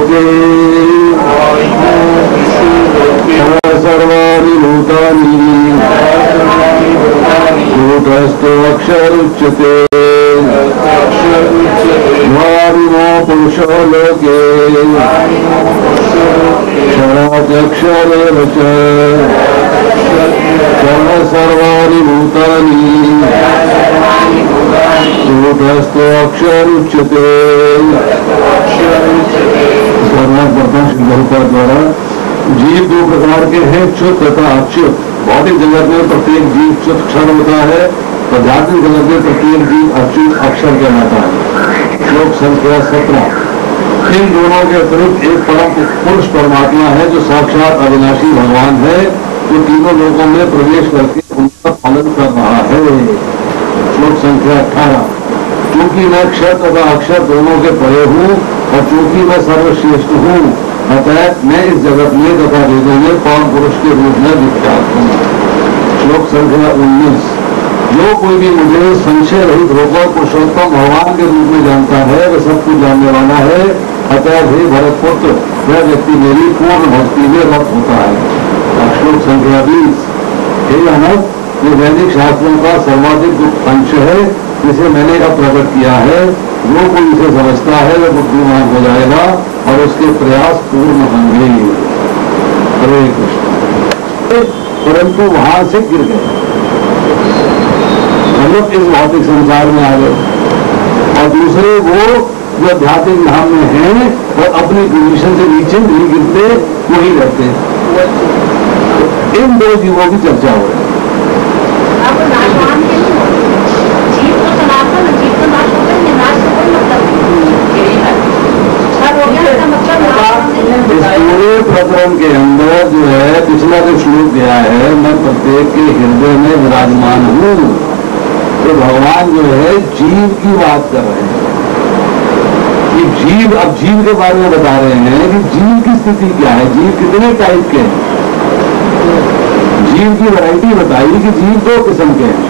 लोके सर्वाणि भूतानि कूटस्थो अक्षर उच्यते द्वाविमो पुरुषो लोके क्षरादक्षरेव च सर्वाणि भूतानि कूटस्थो अक्षर उच्यते। द्वारा जीव दो प्रकार के हैं, च्युत तथा अच्युत। भौतिक जगत में प्रत्येक जीव च्युत क्षर होता है, आध्यात्मिक जगत में प्रत्येक जीव अच्युत अक्षर कहलाता है। श्लोक संख्या 17। इन दोनों के अतिरिक्त एक परम पुरुष परमात्मा है जो साक्षात अविनाशी भगवान है, जो तीनों लोगों में प्रवेश करके उनका पालन कर रहा है। श्लोक संख्या 18। क्योंकि मैं क्षर तथा अक्षर दोनों के परे हूँ और चूंकि मैं सर्वश्रेष्ठ हूँ, अतः मैं इस जगत में तथा वेदों में परम पुरुष के रूप में विख्यात हूँ। श्लोक संख्या 19। जो कोई भी मुझे संशय रहित होकर पुरुषोत्तम भगवान के रूप में जानता है, वह सब कुछ जानने वाला है। अतः हे भरत पुत्र, वह व्यक्ति मेरी पूर्ण भक्ति में रत होता है। श्लोक संख्या 20। हे अनंत, ये वैदिक शास्त्रों का सर्वाधिक गुप्त अंश है, जिसे मैंने अब प्रकट किया है। जो कोई इसे समझता है वह बुद्धिमान हो जाएगा और उसके प्रयास पूर्ण होंगे। हरे कृष्ण। परंतु वहां से गिर गए, मतलब इस भौतिक संसार में आ गए। और दूसरे वो जो आध्यात्मिक धाम में हैं और अपनी पोजीशन से नीचे नहीं गिरते, वही रहते हैं। इन दो जीवों की चर्चा हो रही है। इस पूरे प्रकरण के अंदर जो है पिछला जो श्लोक गया है, मैं प्रत्येक के हृदय में विराजमान हूँ, तो भगवान जो है जीव की बात कर रहे हैं कि जीव, अब जीव के बारे में बता रहे हैं कि जीव की स्थिति क्या है, जीव कितने टाइप के हैं। जीव की वैरायटी बताई कि जीव दो किस्म के हैं।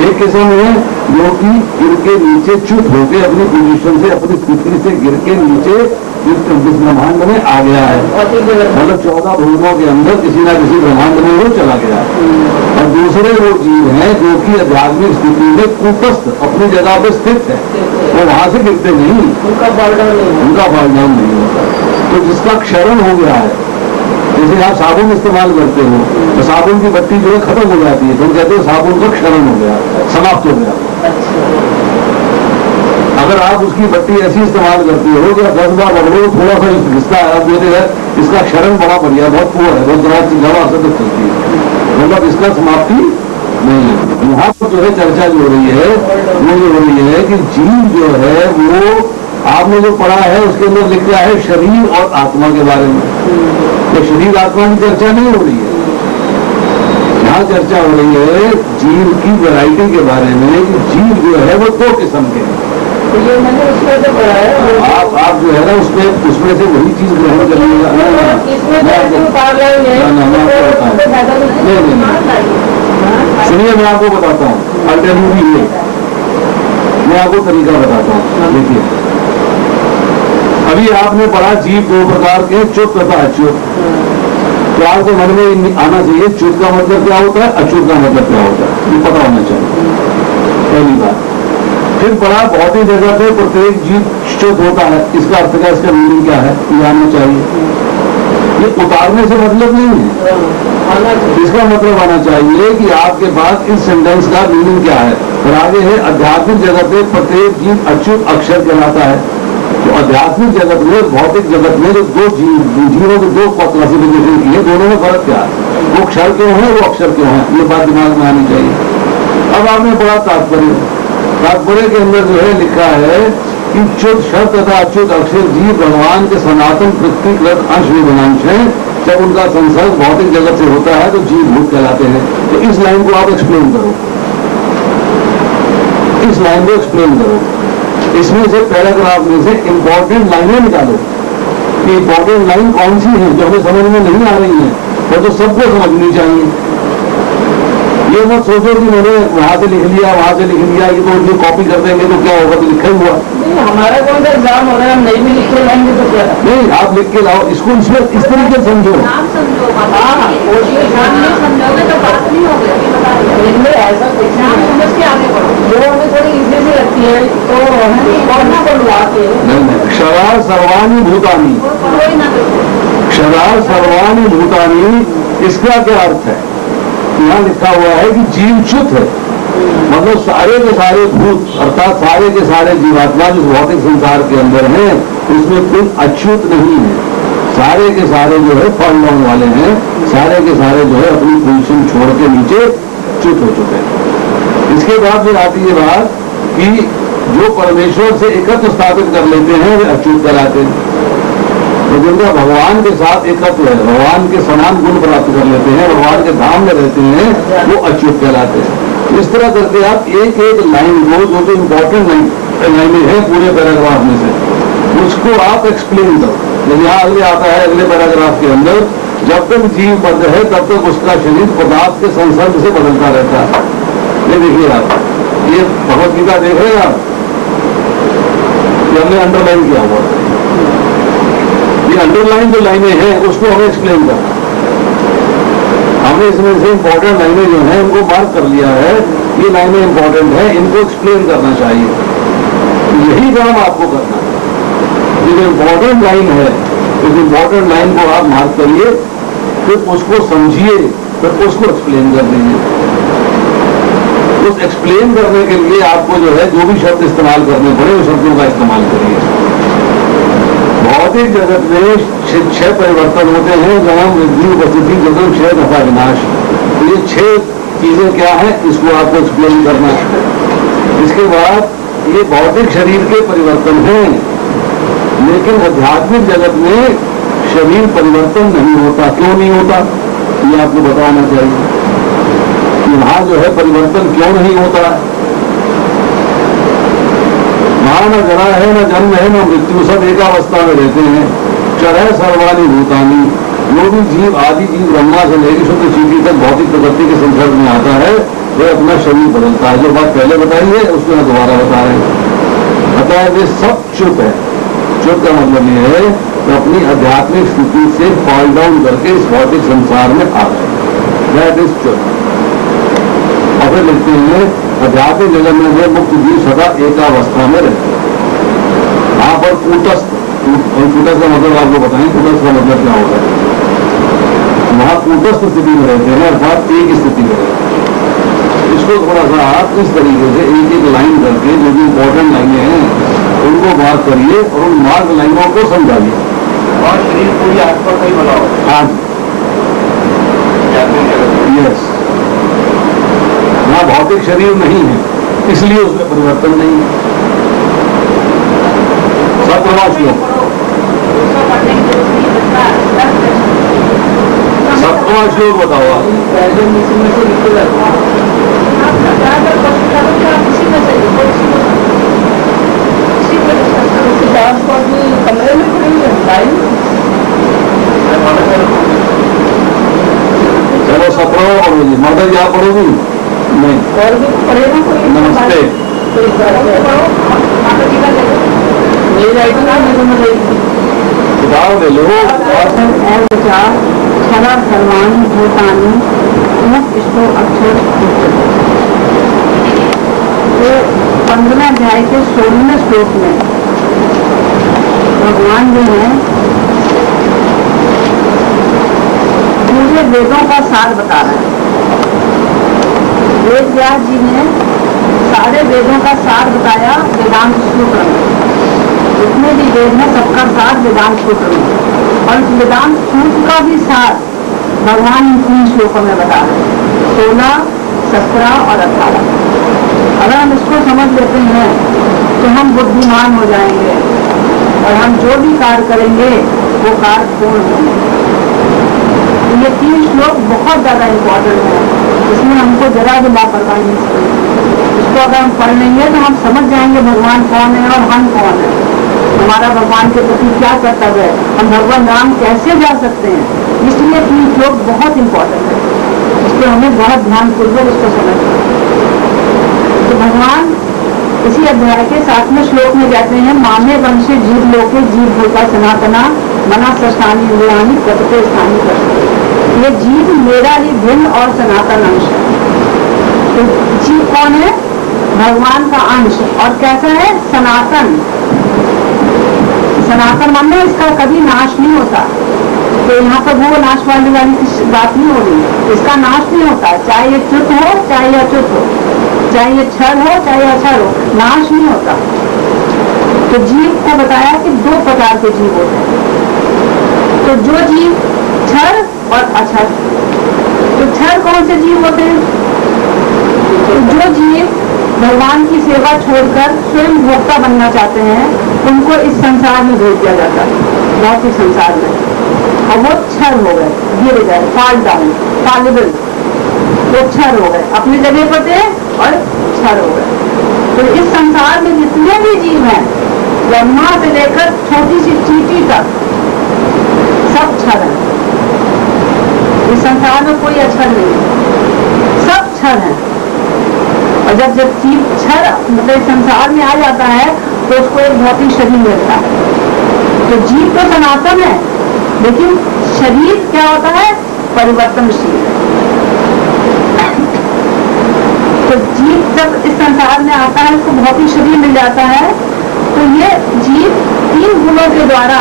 एक किस्म है जो कि गिर के नीचे चुप होकर अपनी पोजीशन से, अपनी स्थिति से गिर के नीचे इस ब्रह्मांड में आ गया है, मतलब 14 भूमों के अंदर किसी न किसी ब्रह्मांड में वो चला गया। और दूसरे वो जीव हैं जो कि आध्यात्मिक स्थिति में कूटस्थ अपनी जगह पर स्थित है, वो वहां से गिरते नहीं, उनका फॉल डाउन नहीं होता। तो जिसका क्षरण हो गया है, जैसे आप साबुन इस्तेमाल करते हो तो साबुन की बत्ती जो है खत्म हो जाती है, तो हम कहते हो साबुन का क्षरण हो गया, समाप्त हो गया। अगर आप उसकी बत्ती ऐसी इस्तेमाल करते हो कि 10 बार रगड़ो, थोड़ा सा घिसता है, आप बोलते हैं इसका क्षरण बड़ा बढ़िया, बहुत पुअर है, बहुत ज्यादा असर तक चलती है, मतलब इसका समाप्ति नहीं है। यहाँ पर जो है चर्चा जो हो रही है वो ये हो रही है कि जीव जो है वो आपने जो पढ़ा है उसके अंदर लिखा है शरीर और आत्मा के बारे में। तो शरीर आत्मा की चर्चा नहीं हो रही है, यहाँ चर्चा हो रही है जीव की वैरायटी के बारे में कि जीव जो है वो दो किस्म के हैं। ये मैंने उसमें जो पढ़ा है आप जो है ना उसमें से वही चीज ग्रहण करिएगा। सुनिए, मैं आपको बताता हूँ, अल्टरनेटिव ये मैं आपको तरीका बताता हूँ। देखिए, अभी आपने पढ़ा जीव दो प्रकार के, च्युत तथा अच्युत। तो आपको मन में आना चाहिए च्युत का मतलब क्या होता है, अच्युत का मतलब क्या होता है, ये पता होना चाहिए, पहली बात। फिर बड़ा भौतिक जगह पे प्रत्येक जीव च्युत होता है, इसका अर्थ क्या, इसका मीनिंग क्या है, ये आना चाहिए। ये उतारने से मतलब नहीं है, इसका मतलब आना चाहिए कि आपके पास इस सेंटेंस का मीनिंग क्या है। और आगे है आध्यात्मिक जगत में प्रत्येक जीव अच्युत अक्षर कहलाता है। तो आध्यात्मिक जगत में, भौतिक जगत में जो दो जीवों को दो क्लासिफिकेशन की है, दोनों में फर्क क्या है, वो क्षर क्यों है, वो अक्षर क्यों है, ये बात दिमाग में आनी चाहिए। अब आपने बड़ा तात्पर्य के अंदर जो है लिखा है कि च्युत क्षर तथा अच्युत अक्षर जीव भगवान के सनातन पृथ्वीकृत अंश विगुणांश है। जब उनका संसर्ग भौतिक जगत से होता है तो जीव भूत कहलाते हैं। तो इस लाइन को आप एक्सप्लेन करो, इस लाइन को एक्सप्लेन करो। इसमें से पैराग्राफ में से इंपॉर्टेंट लाइनें निकालो कि इंपॉर्टेंट लाइन कौन सी है जो हमें समझ में नहीं आ रही है, और तो सबको समझनी चाहिए। ये मत सोचो कि मैंने वहां से लिख लिया वहां से लिख लिया, ये तो जो कॉपी कर देंगे तो क्या होगा, तो लिखा ही हुआ। नहीं, हमारा कौन सा एग्जाम हो रहा है, हम नहीं भी लिख के लाएंगे तो क्या? नहीं, आप लिख के लाओ, इसको इसमें इस तरीके से समझो। समझोगे तो बात नहीं होगी। ऐसा कुछ समझ के आगे बढ़ो, जो हमें थोड़ी इजी सी लगती है तो पढ़ना पड़ूगा के। नहीं, क्षरा सर्वाणी भूतानी, क्षरा सर्वाणी भूतानी, इसका क्या अर्थ है? यहाँ लिखा हुआ है कि जीव च्युत है, मतलब सारे के सारे भूत अर्थात सारे के सारे जीवात्मा जो भौतिक संसार के अंदर हैं उसमें कोई अच्युत नहीं है। सारे के सारे जो है फॉल डाउन वाले हैं, सारे के सारे जो है अपनी पोजीशन छोड़ के नीचे च्युत हो चुके हैं। इसके बाद फिर आती है बात कि जो परमेश्वर से एकत्व स्थापित कर लेते हैं वे अच्युत कहलाते हैं। तो जिनका भगवान के साथ एकत्व है, भगवान के समान गुण प्राप्त कर लेते हैं, भगवान के धाम में रहते हैं, वो अच्युत कहलाते हैं। इस तरह करके आप एक एक लाइन को, जो इम्पोर्टेंट लाइनें हैं पूरे पैराग्राफ में से, उसको आप एक्सप्लेन करो। जब यहाँ अगले आता है अगले पैराग्राफ के अंदर, जब तक जीव बद्ध है तब तक उसका शरीर पदार्थ के संसर्ग से बदलता रहता है। ये देखिए आप, ये भगवत गीता देख रहे हैं आप, ये हमने अंडरलाइन किया हुआ। ये अंडरलाइन जो लाइनें हैं उसको हमें एक्सप्लेन करना। हमने इसमें से इंपॉर्टेंट लाइनें जो हैं उनको मार्क कर लिया है, ये लाइनें इंपॉर्टेंट है, इनको एक्सप्लेन करना चाहिए। यही काम आपको करना है। ये जो इंपॉर्टेंट लाइन है, उस इंपॉर्टेंट लाइन को आप मार्क करिए, फिर उसको समझिए, फिर उसको एक्सप्लेन कर दीजिए। उस एक्सप्लेन करने के लिए आपको जो है जो भी शब्द इस्तेमाल करने पड़े उन शब्दों का इस्तेमाल करिए। भौतिक जगत में 6 परिवर्तन होते हैं, जन्म वृद्धि उपस्थिति जन्म क्षय तथा विनाश। तो ये 6 चीजें क्या हैं, इसको आपको एक्सप्लेन करना है। इसके बाद ये भौतिक शरीर के परिवर्तन हैं, लेकिन आध्यात्मिक जगत में शरीर परिवर्तन नहीं होता। क्यों नहीं होता, ये आपको बताना चाहिए। वहां जो है परिवर्तन क्यों नहीं होता? वहां न जरा है, न जन्म है, न मृत्यु, सब एक अवस्था में रहते हैं। चरह सर्वाणी भूतानी, जो भी जीव आदि जीव ब्रह्मा से लेकर शुद्ध चीटी तक भौतिक प्रकृति के संसर्ग में आता है वह अपना शरीर बदलता है। जो बात पहले बताई है उसको मैं दोबारा बता रहे हैं। बताया वे सब च्युत है। च्युत का मतलब यह है कि अपनी आध्यात्मिक स्थिति से फॉल डाउन करके इस भौतिक संसार में आ गए, दैट इज च्युत। और फिर लिखते हैं आध्यात्मिक जगत में वे मुक्त जीव सदा एकावस्था में रहते हैं। वहां पर कूटस्थ, कूटस्थ का मतलब आपको बताएं, कूटस्थ का मतलब क्या होता है? वहां कूटस्थ स्थिति में रहते हैं, अर्थात एक स्थिति में रहते हैं। इसको थोड़ा सा आप इस तरीके से एक एक लाइन करके जो भी इंपॉर्टेंट लाइनें हैं उनको मार्क करिए और उन मार्क लाइनों को समझाइए। और शरीर पूरी आत्मा का ही बना हो। हाँ, यस। वहां भौतिक शरीर नहीं है, इसलिए उसमें परिवर्तन नहीं है। 17वां श्लोक, 17वां श्लोक बताओ आप। कमरे में चलो 17वां पढ़ोगी, माता जी आप पढ़ोगी? नहीं, और भी पढ़ेगा। नमस्ते। किताब ले लो। क्षरा सर्वाणी भूतानि मुक्त अक्षर। तो 15वें अध्याय के 16वें श्लोक में भगवान जो है पूरे वेदों का सार बता रहे हैं। वेद व्यास जी ने सारे वेदों का सार बताया वेदांत सूत्र में। जितने भी वेद हैं सबका सार वेदांत सूत्र में, और वेदांत सूत्र का भी सार भगवान इन 3 श्लोकों में बता रहे हैं, 16, 17 और 18। अगर हम इसको समझ लेते हैं तो हम बुद्धिमान हो जाएंगे और हम जो भी कार्य करेंगे वो कार्य पूर्ण होंगे। ये 3 श्लोक बहुत ज्यादा इम्पोर्टेंट है, इसमें हमको जरा भी लापरवाही नहीं चाहिए। इसको अगर हम पढ़ लेंगे तो हम समझ जाएंगे भगवान कौन है और हम कौन है, हमारा भगवान के प्रति क्या कर्तव्य है, हम भगवान राम कैसे जा सकते हैं। इसलिए 3 श्लोक बहुत इम्पोर्टेंट है। इसलिए हमें बहुत ध्यानपूर्वक इसको समझना। तो भगवान इसी अध्याय के 7वें श्लोक में कहते हैं, मामे वंशे जीव लोके जीव भूता सनातना मना सष्टानी इंद्रियाणी प्रकृति स्थानी कर। ये जीव मेरा ही भिन्न और सनातन अंश है। तो जीव कौन है? भगवान का अंश। और कैसा है? सनातन। सनातन माने इसका कभी नाश नहीं होता। तो यहाँ पर वो नाश वाली बात नहीं हो रही, इसका नाश नहीं होता, चाहे ये च्युत हो चाहे अच्युत हो, चाहे ये क्षर हो चाहे अक्षर हो, नाश नहीं होता। तो जीव को बताया कि 2 प्रकार के जीव होते हैं। तो जो जीव क्षर और अक्षर, तो क्षर कौन से जीव होते हैं? तो जो जीव भगवान की सेवा छोड़कर स्वयं भोक्ता बनना चाहते हैं, उनको इस संसार में भेज दिया जाता है, भौतिक संसार में, और वो क्षर हो गए, गिर गए, फॉल डाउन, फॉलेबल, वो क्षर हो गए, अपनी जगह पर थे और क्षर हो गए। तो इस संसार में जितने भी जीव हैं, ब्रह्मा से लेकर छोटी सी चींटी तक, सब क्षर हैं। इस संसार में कोई अक्षर नहीं है, सब क्षर हैं। और जब जीव क्षर मतलब संसार में आ जाता है तो उसको एक भौतिक शरीर मिलता है। तो जीव तो सनातन है, लेकिन शरीर क्या होता है? परिवर्तनशील है। तो जीव जब इस संसार में आता है, उसको भौतिक शरीर मिल जाता है, तो ये जीव 3 गुणों के द्वारा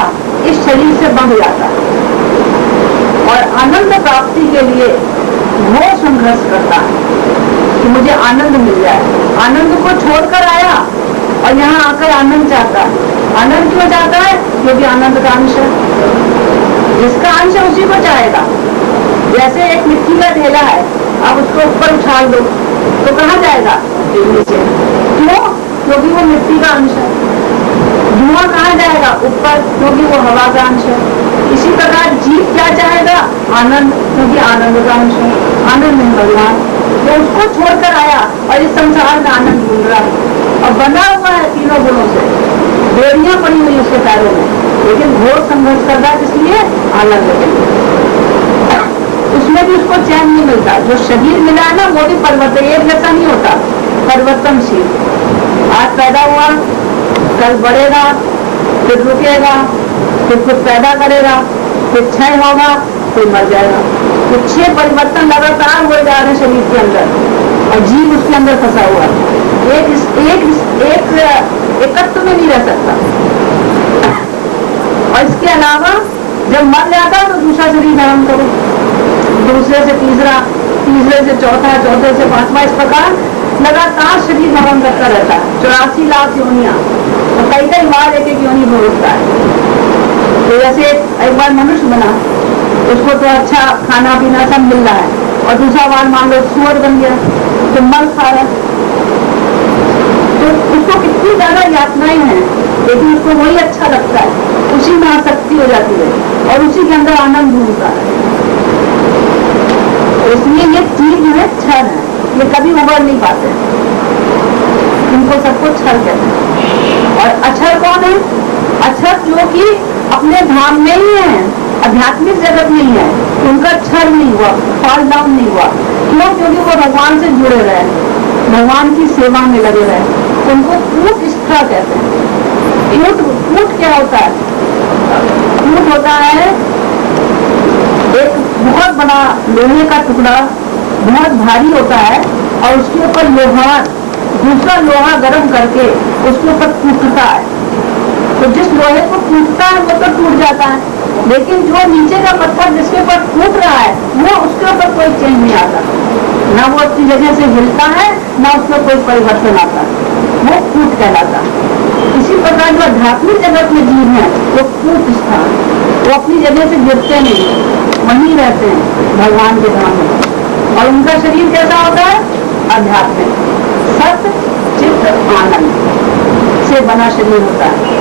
इस शरीर से बंध जाता है और आनंद प्राप्ति के लिए घोर संघर्ष करता है कि मुझे आनंद मिल जाए। आनंद को छोड़कर आया और यहाँ आकर आनंद चाहता है। आनंद क्यों चाहता है? क्योंकि आनंद का अंश है, जिसका अंश है उसी को चाहेगा। जैसे एक मिट्टी का ढेला है, आप उसको ऊपर उछाल दो तो कहाँ जाएगा? नीचे। क्यों? क्योंकि वो मिट्टी का अंश है। धुआं कहाँ जाएगा? ऊपर, क्योंकि वो हवा का अंश है। इसी प्रकार जीव क्या चाहेगा? आनंद, क्योंकि आनंद का अंश है। आनंद है भगवान, तो उसको छोड़कर आया और इस संसार में आनंद ढूंढ रहा है और बना हुआ है 3 गुणों से। बेड़ियां पड़ी हुई उसके पैरों में, लेकिन घोर संघर्ष कर रहा है, इसलिए आनंद के लिए। उसमें भी उसको चैन नहीं मिलता। जो शरीर मिला है ना, वो भी परिवर्तन, एक जैसा नहीं होता, परिवर्तनशील। आज पैदा हुआ, कल बढ़ेगा, फिर रुकेगा, फिर कुछ पैदा करेगा, फिर क्षय होगा, फिर मर जाएगा। तो 6 परिवर्तन लगातार हो जा रहे शरीर के अंदर और जीव उसके अंदर फंसा हुआ एक एकत्व में नहीं रह सकता। और इसके अलावा जब मर जाता है तो दूसरा शरीर धारण करो, दूसरे से तीसरा, तीसरे से चौथा, चौथे से 5वां, इस प्रकार लगातार शरीर धारण करता रहता है। 84 लाख योनियां, तो कई बार एक योनि भोगता है। तो जैसे एक बार मनुष्य बना, उसको तो अच्छा खाना पीना सब मिल रहा है, और दूसरा बार मान लो सुअर बन गया तो मल खा रहा है। तो उसको कितनी ज्यादा यातनाएं हैं, लेकिन उसको वही अच्छा लगता है, उसी में आसक्ति हो जाती है और उसी के अंदर आनंद ढूंढता है। इसलिए ये चीज जो है क्षर है, ये कभी उभर नहीं पाते, इनको सबको क्षर कहते हैं। और अक्षर कौन है? अक्षर जो कि अपने धाम में ही है, आध्यात्मिक जगत में ही है, उनका क्षर नहीं हुआ, फॉल डाउन नहीं हुआ। क्यों? क्योंकि वो भगवान से जुड़े रहे, भगवान की सेवा में लगे रहे। उनको कूट स्था कहते हैं। कूट क्या होता है? कूट होता है एक बहुत बड़ा लोहे का टुकड़ा, बहुत भारी होता है, और उसके ऊपर लोहार दूसरा लोहा गर्म करके उसके ऊपर कूटता है। तो जिस लोहे को कूटता है वो तो टूट जाता है, लेकिन जो नीचे का पत्थर जिसके ऊपर कूट रहा है वो उसके ऊपर कोई चेंज नहीं आता, ना वो अपनी जगह से हिलता है, ना उसमें कोई परिवर्तन आता है, वो कूट कहलाता है। इसी प्रकार जो आध्यात्मिक जगत में जीव है वो कूट स्थान, वो अपनी जगह से गिरते नहीं, वहीं रहते हैं भगवान के धाम में। और उनका शरीर कैसा होता है? आध्यात्मिक, सत्य, चित्त, आनंद से बना शरीर होता है।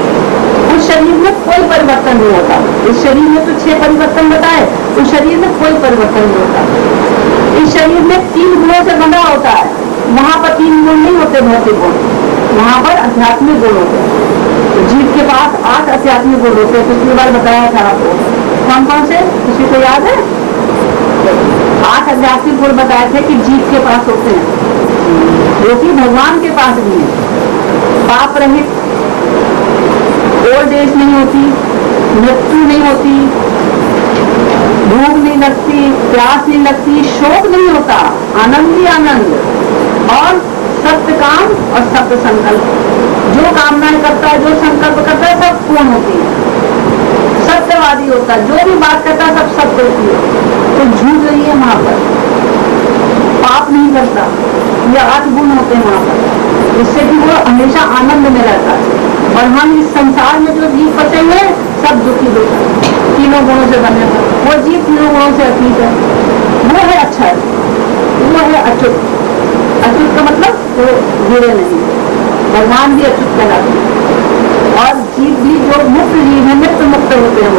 उस शरीर में कोई परिवर्तन नहीं होता। इस शरीर में तो 6 परिवर्तन बताए, उस शरीर में कोई परिवर्तन नहीं होता। इस शरीर में 3 गुणों से बना होता है, वहां पर 3 गुण नहीं होते, भौतिक गुण, वहां पर आध्यात्मिक गुण होते हैं। तो जीव के पास 8 आध्यात्मिक गुण होते हैं। पिछली बार बताया था आपको, कौन कौन से, किसी को याद है? 8 आध्यात्मिक गुण बताए थे कि जीव के पास होते हैं, जो कि भगवान के पास भी है। पाप रहित, ओल्ड एज नहीं होती, मृत्यु नहीं होती, भूख नहीं लगती, प्यास नहीं लगती, शोक नहीं होता, आनंद ही आनंद, और सत्य काम और सत्य संकल्प। जो कामनाएं करता है, जो संकल्प करता है, सब पूर्ण होती है। सत्यवादी होता है, जो भी बात करता है सब सत्य होती है। तो झूठ नहीं है वहां पर, पाप नहीं करता, ये 8 गुण होते हैं वहां पर, इससे कि वो हमेशा आनंद में रहता है। और हम इस संसार में जो जीव बचे हुए सब दुखी दुखी, तीनों गुणों से बने हुए, वो जीव तीनों गुणों से अतीत है। वो है अच्छा, वो है अच्युत। अच्युत का मतलब वो बुरे नहीं, भगवान भी अच्युत कहलाते हैं। और जीव भी जो मुक्त जीव है, नित्य मुक्त होते हैं,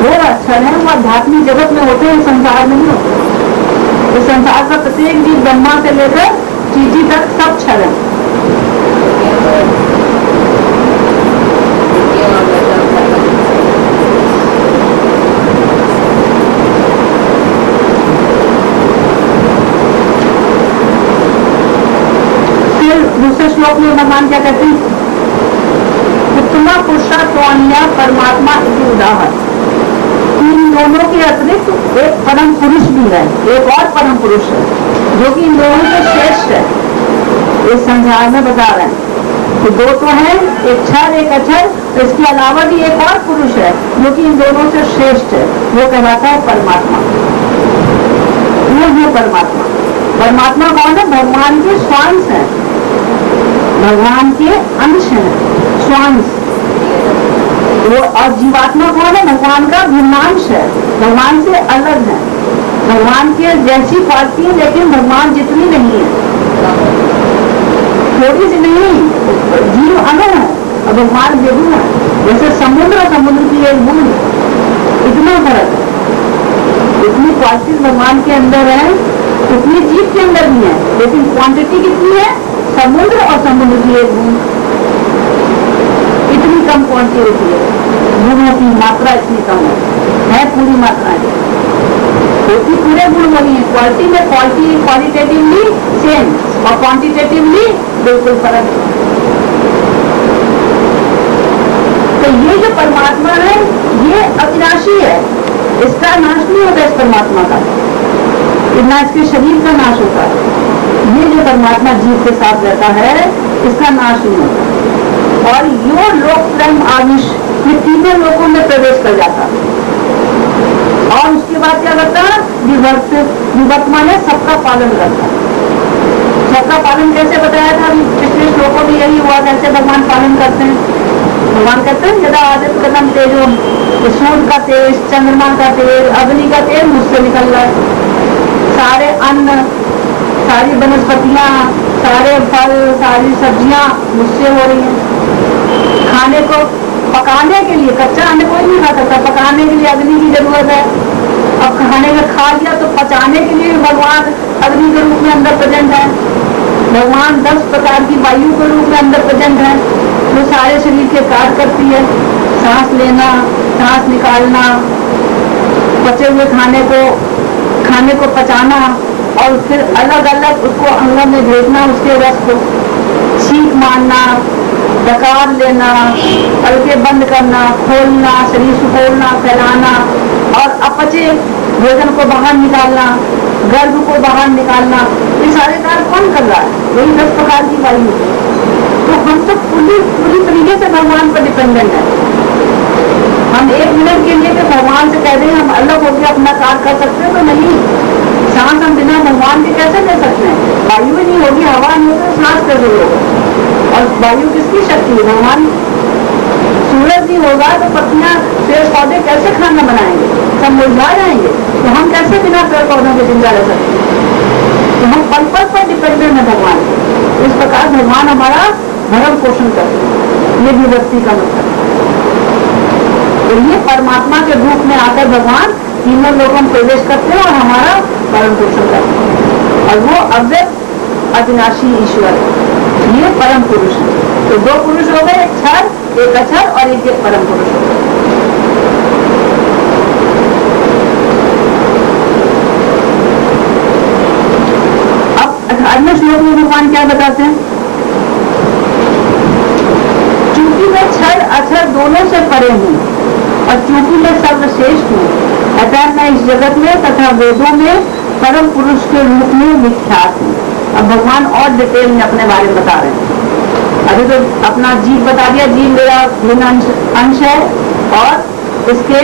वो अक्षर है, वो आध्यात्मिक जगत में होते हैं, संसार में नहीं होते। इस संसार का प्रत्येक जीव ब्रह्मा से लेकर चीटी तक सब क्षर है। दूसरे श्लोक में भगवान क्या कहते हैं? उत्तमा पुरुषा तो अन्य परमात्मा इति उदाहरण। इन दोनों के अतिरिक्त एक परम पुरुष भी है, एक और परम पुरुष है, जो कि इन दोनों से श्रेष्ठ है। इस संसार में बता रहे हैं कि 2 तो है, एक क्षर एक अक्षर, इसके अलावा भी एक और पुरुष है जो कि इन दोनों से श्रेष्ठ है। वो कहलाता है परमात्मा। वो है परमात्मा। परमात्मा कौन है? भगवान के स्वांश है, भगवान के अंश है, स्वांश। वो और जीवात्मा कौन है? भगवान का भिन्नांश है, भगवान से अलग है, भगवान के जैसी क्वालिटी है, लेकिन भगवान जितनी नहीं है, थोड़ी सी नहीं। जीव अलग है और भगवान बेगुण है। जैसे समुद्र और समुद्र की एक बूंद, इतना फर्क है। इतनी क्वालिटी भगवान के अंदर है, उतनी जीव के अंदर भी है, लेकिन क्वांटिटी कितनी है? समुद्र और समुद्र की एक बूंद, इतनी कम क्वांटिटी होती है, गुणों की मात्रा इतनी कम है पूरी मात्रा है, होती पूरे गुण वाली है। क्वालिटी में क्वालिटेटिवली सेम और क्वांटिटेटिवली बिल्कुल फर्क है। तो ये जो परमात्मा है ये अविनाशी है, इसका नाश नहीं होता इस परमात्मा का, ना इसके शरीर का नाश होता है। ये जो परमात्मा जीव के साथ रहता है इसका नाश नहीं होता। और यो लोक प्रेम आमिष, ये 3 लोगों में प्रवेश कर जाता है। और उसके बाद क्या करता है? विवर्त माने सबका पालन करता है। सबका पालन कैसे बताया था? पिछले श्लोकों में यही हुआ, कैसे भगवान पालन करते हैं। भगवान कहते हैं यदा आदित्य कदम तेजो, सूर्य का तेज, चंद्रमा का तेज, अग्नि का तेज मुझसे निकल रहा है। सारे अन्न, सारी वनस्पतियां, सारे फल, सारी सब्जियां मुझसे हो रही हैं। खाने को पकाने के लिए, कच्चा अन्न कोई नहीं खा सकता, पकाने के लिए अग्नि की जरूरत है। अब खाने में खा लिया तो पचाने के लिए भगवान अग्नि के रूप में अंदर प्रेजेंट है। भगवान 10 प्रकार की वायु के रूप में अंदर प्रेजेंट है, जो सारे शरीर के कार्य करती है। सांस लेना, सांस निकालना, पचे हुए खाने को पचाना और फिर अलग अलग उसको अंगों में भेजना, उसके रस को छींक मारना, डकार लेना, हल्के बंद करना, खोलना, शरीर सुखोलना, फैलाना और अपचे भोजन को बाहर निकालना, गर्भ को बाहर निकालना, ये सारे कार्य कौन कर रहा है? वही 10 प्रकार की वायु। तो हम तो पूरी तरीके से भगवान पर डिपेंडेंट है। हम 1 मिनट के लिए भगवान से कह दें हम अलग होकर अपना कार्य कर सकते हैं तो नहीं। सांस हम बिना भगवान के कैसे ले सकते हैं? वायु ही नहीं होगी, हवा नहीं होगी, सांस कैसे होगा? और वायु किसकी शक्ति है? भगवान। सूरज नहीं होगा तो पत्तियां, पेड़ पौधे कैसे खाना बनाएंगे? सब मुरझा जाएंगे। तो हम कैसे बिना पेड़ पौधों के जिंदा रह सकते हैं? तो हम पल पल पर डिपेंडेंट है भगवान। इस प्रकार भगवान हमारा भरण पोषण करते हैं। ये विभक्ति का मतलब। तो ये परमात्मा के रूप में आकर भगवान तीनों लोगों में प्रवेश करते हैं और हमारा भरण पोषण करते हैं। और वो अव्यक्त अविनाशी ईश्वर है, ये परम पुरुष है। तो 2 पुरुष हो गए, एक क्षर, एक अक्षर और एक परम पुरुष हो गए। 11वें श्लोक में भगवान क्या बताते हैं? चूंकि मैं क्षर अक्षर दोनों से परे हूँ और चूंकि मैं सर्वश्रेष्ठ हूँ, अतः मैं इस जगत में तथा वेदों में परम पुरुष के रूप में विख्यात हूँ। अब भगवान और डिटेल में अपने बारे में बता रहे हैं। अभी तो अपना जीव बता दिया, जीव मेरा भिन्न अंश है और इसके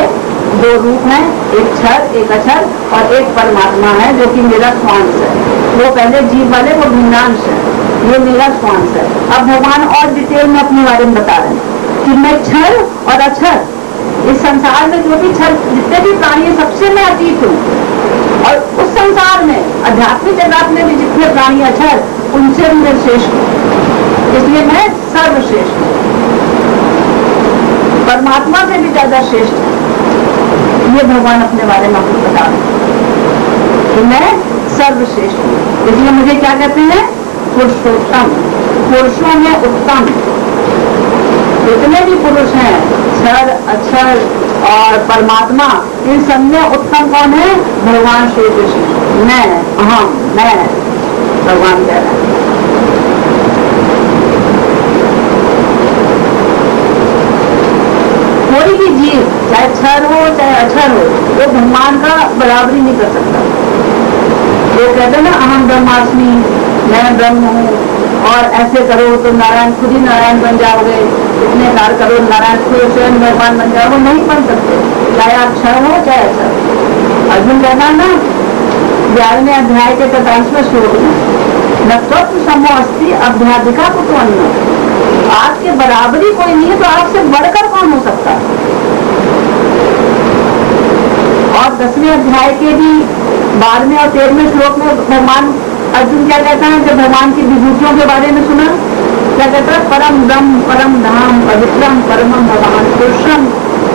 दो रूप हैं, एक क्षर एक अक्षर और एक परमात्मा है जो कि मेरा स्वांश है। वो पहले जीव वाले वो भिन्नांश है, ये मेरा स्वांश है। अब भगवान और डिटेल में अपने बारे में बता रहे हैं कि मैं क्षर और अक्षर, इस संसार में जो भी क्षर जितने भी प्राणी है सबसे मैं अतीत हूँ, और उस संसार में आध्यात्मिक जगत में भी जितने प्राणी अक्षर उनसे भी मैं श्रेष्ठ हूँ, इसलिए मैं सर्वश्रेष्ठ हूँ, परमात्मा से भी ज्यादा श्रेष्ठ है। ये भगवान अपने बारे में आपको बता रहे हैं कि मैं सर्वश्रेष्ठ हूँ, इसलिए मुझे क्या कहते हैं? पुरुषोत्तम, पुरुषों में उत्तम। जितने भी पुरुष हैं, क्षर अक्षर और परमात्मा, इन सब में उत्तम कौन है? भगवान श्री कृष्ण। मैं भगवान कह रहे हैं। कोई भी जीव चाहे क्षर हो चाहे अक्षर हो, वो भगवान का बराबरी नहीं कर सकता। वो कहते हैं ना, अहम ब्रह्मास्मि, मैं ब्रह्म हूँ, और ऐसे करो तो नारायण खुद ही नारायण बन जाओगे, इतने कार्य करो नारायण खुद स्वयं भगवान बन जाओगे। नहीं बन सकते, चाहे आप क्षर हो चाहे अक्षर। अर्जुन कहना ना 11वें अध्याय के 45वें श्लोक में, नत्वत्व समो अस्ति अभ्याधिका को तो अन्य, आपके बराबरी कोई नहीं है तो आपसे बढ़कर कौन हो सकता है? और 10वें अध्याय के भी 12वें और 13वें श्लोक में भगवान अर्जुन क्या कहता है? जब भगवान की विभूतियों के बारे में सुना, क्या कहता है? परम ब्रह्म परम धाम पवित्रम परमम भगवान पुरुषम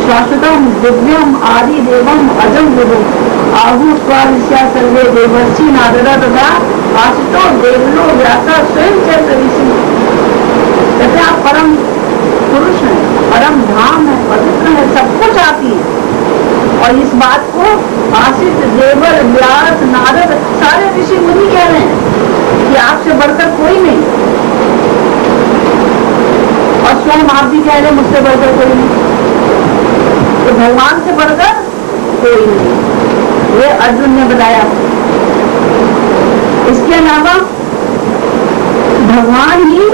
शाश्वतम दिव्यम आदि देवम अजम विभुम आहु स्वादिश्या सर्वे देवर्षि नारदा तथा आशितो देवलो व्यासा स्वयं चैत्र ऋषि। कहते आप परम पुरुष हैं, परम धाम है, पवित्र है, सब कुछ आप ही है। और इस बात को आशित देवर व्यास नारद सारे ऋषि मुनि कह रहे हैं कि आपसे बढ़कर कोई नहीं, और स्वयं आप भी कह रहे हैं मुझसे बढ़कर कोई नहीं, तो भगवान से बढ़कर कोई नहीं। ये अर्जुन ने बताया। इसके अलावा भगवान ही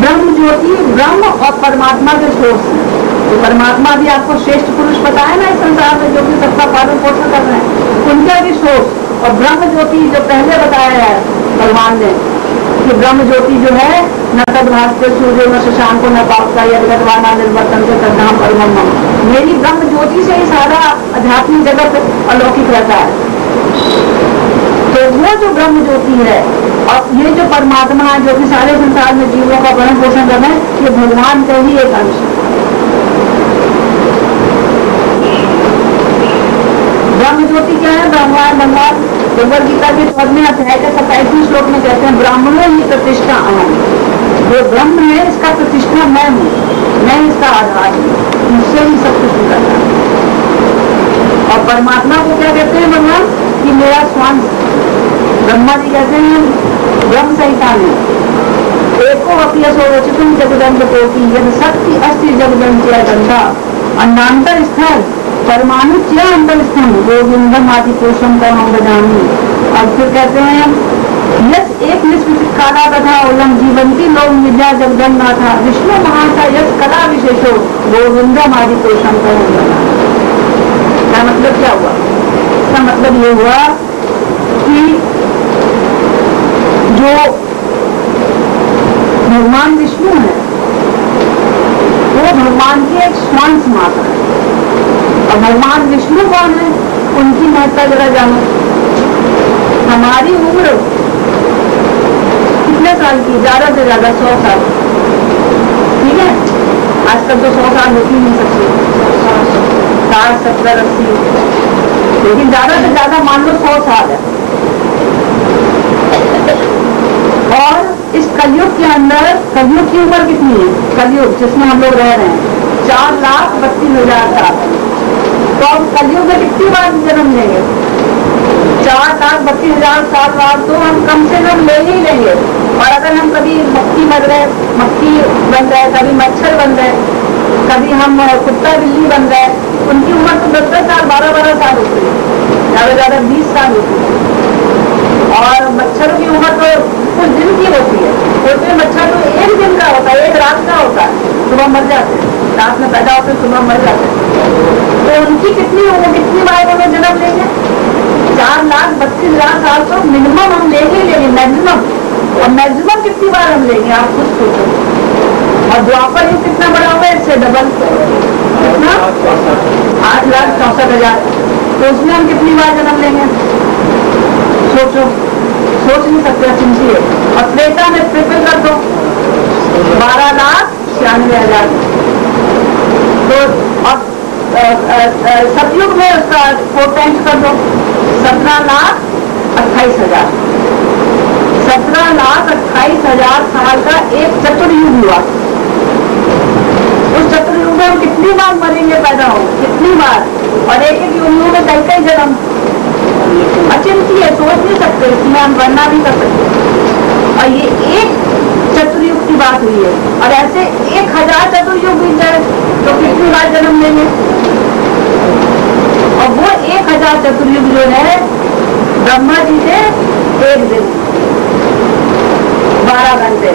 ब्रह्म ज्योति, ब्रह्म और परमात्मा के सोर्स है। तो परमात्मा भी आपको श्रेष्ठ पुरुष बताया ना इस संसार में, जो कि सबका पालन पोषण कर रहे हैं, उनका भी सोर्स। और ब्रह्म ज्योति जो पहले बताया है भगवान ने कि ब्रह्म ज्योति जो है न तद्भास्ते सूर्य न शशांको न पापका यद्गतवाना निर्वर्तन के तद्धाम परमम, मेरी ब्रह्म ज्योति से ही सारा आध्यात्मिक जगत अलौकिक रहता है। तो वो जो ब्रह्म ज्योति है और ये जो परमात्मा है जो कि सारे संसार में जीवों का भरण पोषण कर रहे हैं, ये भगवान का ही एक अंश है। ब्रह्म ज्योति क्या है? भगवान भगवद गीता के 14वें अध्याय के 27वें श्लोक में कहते हैं ब्राह्मणों ही प्रतिष्ठा अहम, जो ब्रह्म है इसका प्रतिष्ठा मैं हूँ, मैं इसका आधार हूँ, मुझसे ही सब कुछ निकलता है। और परमात्मा को क्या कहते हैं भगवान? कि मेरा स्वांश। ब्रह्मा जी कहते हैं ब्रह्म संहिता में एको अपयसोचितुम जगदंड कोटि यद शक्ति अस्ति जगदंत्य गंधा अन्नांतर स्थल परमाणु क्या अंतर स्थल गोविंदम आदि पुरुषम का हम बजानी। और फिर कहते हैं यस एक निष्कारा तथा ओलम जीवंती लोग विद्या जगदम था विष्णु महासा यस कला विशेषो गोविंदम आदि पुरुषम का हम बजानी। क्या मतलब क्या हुआ? इसका मतलब ये हुआ कि जो भगवान विष्णु है वो भगवान की एक स्वांश मात्र है, और भगवान विष्णु कौन है? उनकी महत्ता जरा जानो। हमारी उम्र कितने साल की? ज्यादा से ज्यादा 100 साल, ठीक है? आजकल तो 100 साल होती नहीं सकती, 60, 70, 80, लेकिन ज्यादा से ज्यादा मान लो 100 साल है। और इस कलयुग के अंदर, कलयुग की उम्र कितनी है? कलयुग जिसमें हम लोग रह रहे हैं 4,32,000 साल। तो अब कलयुग में कितनी बार जन्म लेंगे? 4,32,000 साल बाद तो हम कम से कम ले ही लेंगे। और अगर हम कभी मक्खी बन गए, मक्खी बन गए, कभी मच्छर बन गए, कभी हम कुत्ता बिल्ली बन गए, उनकी उम्र तो 10-10 साल 12-12 साल होती है, ज़्यादा ज़्यादा 20 साल होती है। और मच्छरों की उम्र तो कुछ दिन की होती है। छोटे मच्छर तो एक दिन का होता है, एक रात का होता है, सुबह मर जाते हैं, रात में पैदा होते सुबह मर जाते हैं। तो उनकी कितनी बार उन्हें जन्म लेंगे? 4,32,000 साल तो मिनिमम हम लेंगे मैक्सिमम। और मैक्सिमम कितनी बार हम लेंगे आप खुद सोचो। और द्वापर युग कितना बड़ा होगा? इससे डबल कितना? 8,64,000। तो उसमें हम कितनी बार जन्म लेंगे? सोचो, सोच नहीं सकते, चिंतिए। और त्रेता में ट्रिपल कर दो, 12,96,000। तो अब सतयुग में उसका 4 टाइम्स कर दो, 17,28,000। 17,28,000 साल का एक चतुर्युग हुआ। उस चतुर्युग में हम कितनी बार मरेंगे, पैदा हो कितनी बार? और एक युग में कई जन्म। अचिंत्य है, सोच नहीं सकते, इसमें हम गणना नहीं कर सकते। और ये एक चतुर्युग की बात हुई है। और ऐसे 1,000 चतुर्युग बीत जाए तो कितनी बार जन्म लेंगे? और वो 1,000 चतुर्युग जो है ब्रह्मा जी से एक दिन 12 घंटे,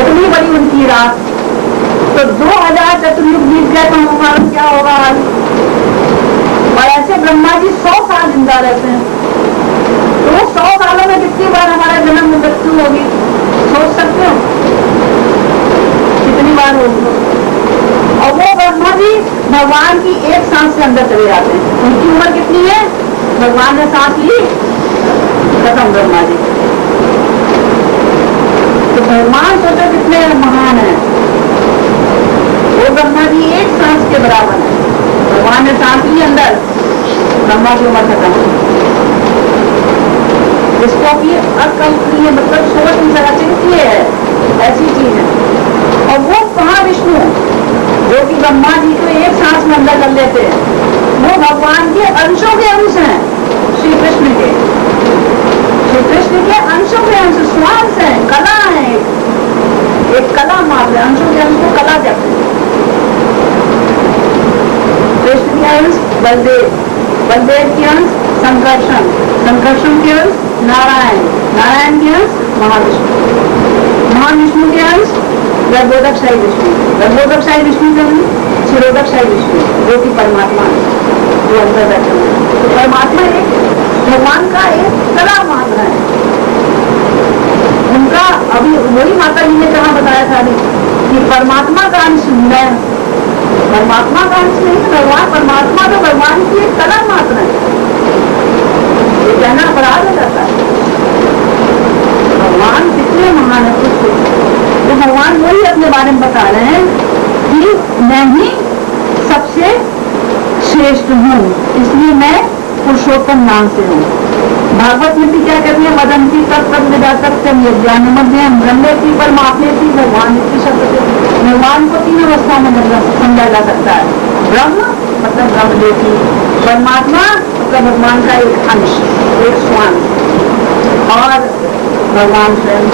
इतनी बड़ी उनकी रात। तो 2,000 चतुर्युग बीत गए तो हमारा क्या होगा हाल? और ऐसे ब्रह्मा जी 100 साल जिंदा रहते हैं। तो वो 100 सालों में कितनी बार हमारा जन्म मृत्यु होगी? सोच सकते हो कितनी बार होगी? और वो ब्रह्मा जी भगवान की एक सांस से अंदर चले जाते हैं। उनकी उम्र कितनी है? भगवान ने सांस ली, खत्म ब्रह्मा जी। तो भगवान सोचो कितने महान है। वो ब्रह्मा जी एक सांस के बराबर है। भगवान ने सांस ली अंदर, ब्रह्मा की उम्र खत्म। इसको भी अकल्पनीय, मतलब सोच नहीं सका, चिंतिए है, ऐसी चीज है। और वो कहाँ विष्णु जो कि ब्रह्मा जी को एक सांस में अंदर कर लेते हैं, वो भगवान के अंशों के अंश हैं, श्री कृष्ण के। श्री कृष्ण के अंशों के अंश, स्वांश है, कला है, एक कला मात्र। अंशों के अंश को कला कहते हैं। कृष्ण के अंश बलदेव, बलदेव के अंश संकर्षण, संकर्षण के अंश नारायण, नारायण के अंश महाविष्णु, महाविष्णु के अंश गर्भोदकशाही विष्णु, गर्भोदकशाही विष्णु के अंश क्षीरोदकशाही विष्णु, जो कि परमात्मा है, जो अंदर बैठे हैं। तो परमात्मा एक भगवान का एक कला मात्र है। उनका अभी वही माता जी ने कहा बताया था कि परमात्मा का अंश मैं, परमात्मा का अंश नहीं, भगवान परमात्मा तो भगवान की एक कला मात्र है। ये कहना अपराध हो जाता है। भगवान कितने महान है कुछ तो भगवान वही अपने बारे में बता रहे हैं कि मैं ही सबसे श्रेष्ठ हूँ, इसलिए मैं पुरुषोत्तम नाम से हूँ। भागवत में भी क्या कहते हैं? वदंती तत्व विदा सत्यम यज्ञान मध्यम ब्रह्मेति परमात्मेति। भगवान की शब्द से भगवान को 3 अवस्था में समझा जा सकता है। ब्रह्म मतलब ब्रह्मज्योति, परमात्मा मतलब भगवान का एक अंश, एक स्वांश, और भगवान स्वयं।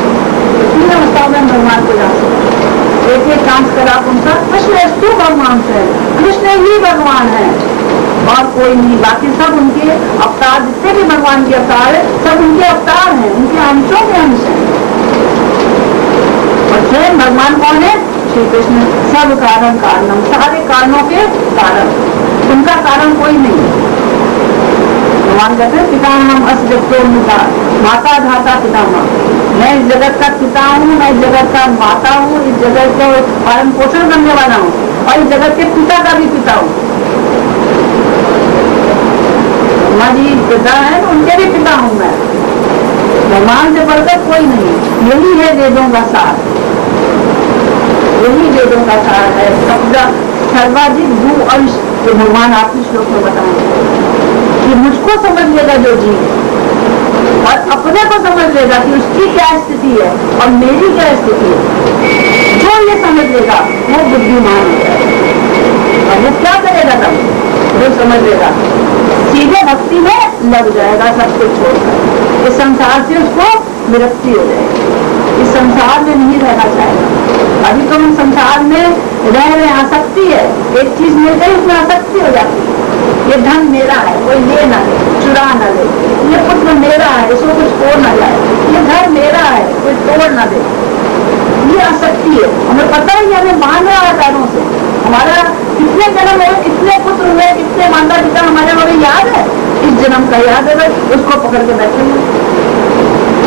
3 अवस्थाओं में भगवान को जान सकते हैं। एक काम करा उनका कृष्ण भगवान से, कृष्ण ही भगवान है और कोई नहीं। बाकी सब उनके अवतार, जितने भी भगवान के अवतार है, सब उनके अवतार हैं, उनके अंशों के अंश हैं। और स्वयं भगवान कौन है? श्री कृष्ण। सब कारण कारणम, सारे कारणों के कारण, उनका कारण कोई नहीं। भगवान कहते हैं पिता हम अस जगतोन्मुखा माता धाता पितामह। मैं इस जगत का पिता हूँ, मैं इस जगत का माता हूँ, इस जगत को पालन पोषण करने वाला हूँ, और इस जगत के पिता का भी पिता हूँ। ब्रह्मा जी पिता है तो उनके भी पिता हूँ मैं। भगवान से बढ़कर कोई नहीं। यही है वेदों का सार, यही वेदों का सार है। सबका सर्वाधिक भू अंश जो भगवान आपके श्लोक में बताएंगे कि मुझको समझ लेगा जो जीव, और अपने को समझ लेगा कि उसकी क्या स्थिति है और मेरी क्या स्थिति है। जो ये समझ लेगा वो बुद्धिमान है। और वो क्या करेगा तब? वो समझ लेगा सीधे भक्ति में लग जाएगा सब कुछ छोड़कर। इस संसार से उसको विरक्ति हो जाएगी, इस संसार में नहीं रहना चाहेगा। अभी तो हम संसार में रह रहे, आसक्ति है, एक चीज मिल गई उसमें आसक्ति हो जाती है। ये धन मेरा है, कोई ले ना ले, चुरा ना ले, ये पुत्र मेरा है, इसको कुछ तोड़ ना जाए, ये घर मेरा है, कोई तोड़ ना दे, ये आसक्ति है। हमें पता ही हमें बांध रहा है पैरों से। हमारा कितने जन्म हुए, कितने पुत्र हुए, कितने माता पिता हमारे हमें याद है, इस जन्म का याद है, उसको पकड़ के बैठे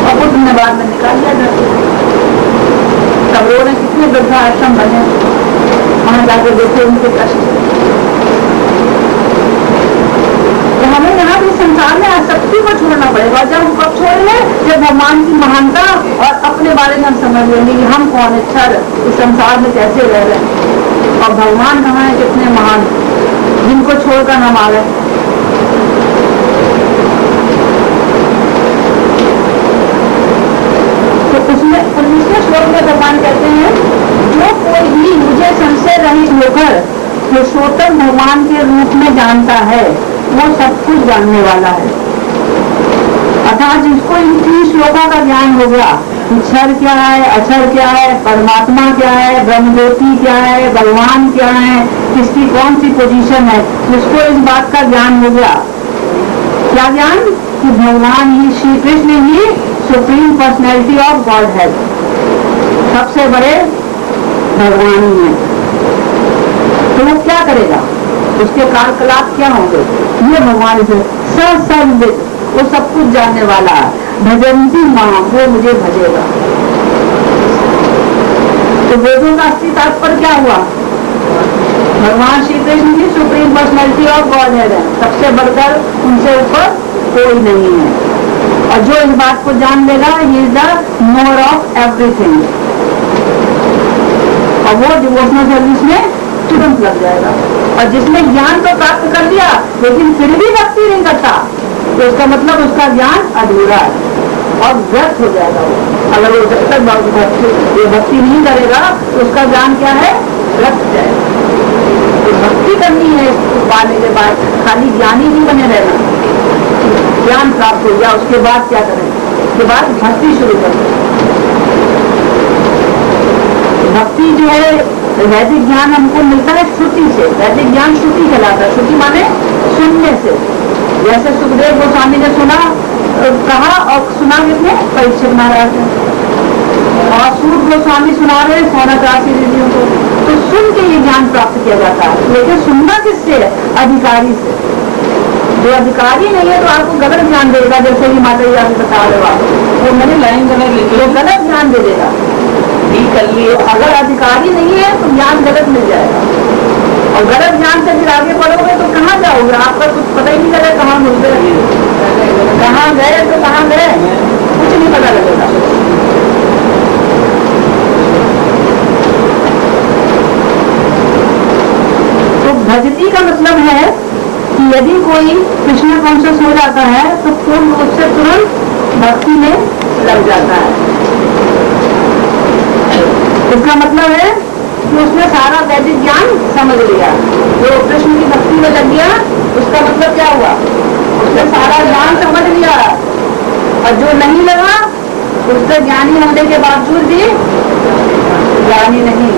और पुत्र ने बाद में निकाल दिया घर से। सब लोगों ने कितने वृद्धाश्रम बने, वहां जाकर देखे उनके कष्ट। तो हमें यहाँ भी संसार में आसक्ति को छोड़ना पड़ेगा। जब हम कब छोड़ लें, जब भगवान की महानता और अपने बारे में हम समझ लेंगे कि हम कौन है, क्षर इस संसार में कैसे रह रहे हैं और भगवान कहाँ है, कितने महान, जिनको छोड़कर हम आ गए। तो उसमें 19वें श्लोक में भगवान कहते हैं, जो कोई भी मुझे संशय रहित होकर पुरुषोत्तम भगवान के रूप में जानता है, वो सब कुछ जानने वाला है। अर्थात जिसको इन 3 श्लोकों का ज्ञान हो गया, क्षर क्या है, अक्षर क्या है, परमात्मा क्या है, ब्रह्मज्योति क्या है, भगवान क्या है, किसकी कौन सी पोजीशन है, जिसको इस बात का ज्ञान हो गया, क्या ज्ञान कि भगवान ही, श्री कृष्ण ही सुप्रीम पर्सनैलिटी ऑफ गॉड है, सबसे बड़े भगवान ही है। तो वो क्या करेगा, उसके कार्यकलाप क्या होंगे, ये भगवान से सर्वविद, वो सब कुछ जानने वाला है। भजंती माँ, वो मुझे भजेगा। तो वेदों का असली तात्पर्य क्या हुआ, भगवान श्री कृष्ण की सुप्रीम पर्सनैलिटी ऑफ गॉड है, सबसे बढ़कर उनसे ऊपर कोई नहीं है। और जो इस बात को जान लेगा, he is the knower of everything, और वो डिवोशनल सर्विस में तुरंत लग जाएगा। और जिसने ज्ञान तो प्राप्त कर लिया लेकिन फिर भी भक्ति नहीं करता, तो उसका मतलब उसका ज्ञान अधूरा है और व्यर्थ हो जाएगा वो। अगर वो जब तक भक्ति नहीं करेगा तो उसका ज्ञान क्या है, व्यर्थ जाएगा। तो भक्ति करनी है पाने के बाद, खाली ज्ञानी नहीं बने रहना। ज्ञान प्राप्त हो गया, उसके बाद क्या करें, उसके बाद भक्ति शुरू करें। भक्ति जो है, वैदिक ज्ञान हमको मिलता है श्रुति से। वैदिक ज्ञान श्रुति कहलाता है। श्रुति माने सुनने से। जैसे सुखदेव गोस्वामी ने सुना, कहा और सुना किसने, परीक्षित महाराज ने, और सूत गोस्वामी सुना रहे सौनक राशि ऋषियों को। तो सुन के ये ज्ञान प्राप्त किया जाता है। लेकिन सुनना किससे, अधिकारी से। जो अधिकारी नहीं है तो आपको गलत ज्ञान देगा, जैसे कि माता जी आपको बता रहे हो, वो मैंने लाइन गलत लिखी, वो गलत ज्ञान दे देगा। कर लिए, अगर अधिकारी नहीं है तो ज्ञान गलत मिल जाएगा, और गलत ज्ञान से फिर आगे बढ़ोगे तो कहाँ जाओगे, आपका कुछ पता ही नहीं चलेगा कहाँ घुस गए, कहाँ गए तो कहाँ गए, कुछ नहीं पता लगेगा। तो भक्ति का मतलब है कि यदि कोई कृष्ण कॉन्शियस हो जाता है तो पूर्ण रूप से तुरंत भक्ति में लग जाता है। इसका मतलब है कि उसने सारा वैदिक ज्ञान समझ लिया। जो कृष्ण की भक्ति में लग गया, उसका मतलब क्या हुआ, उसने सारा ज्ञान समझ लिया। और जो नहीं लगा, उससे ज्ञानी होने के बावजूद भी ज्ञानी नहीं,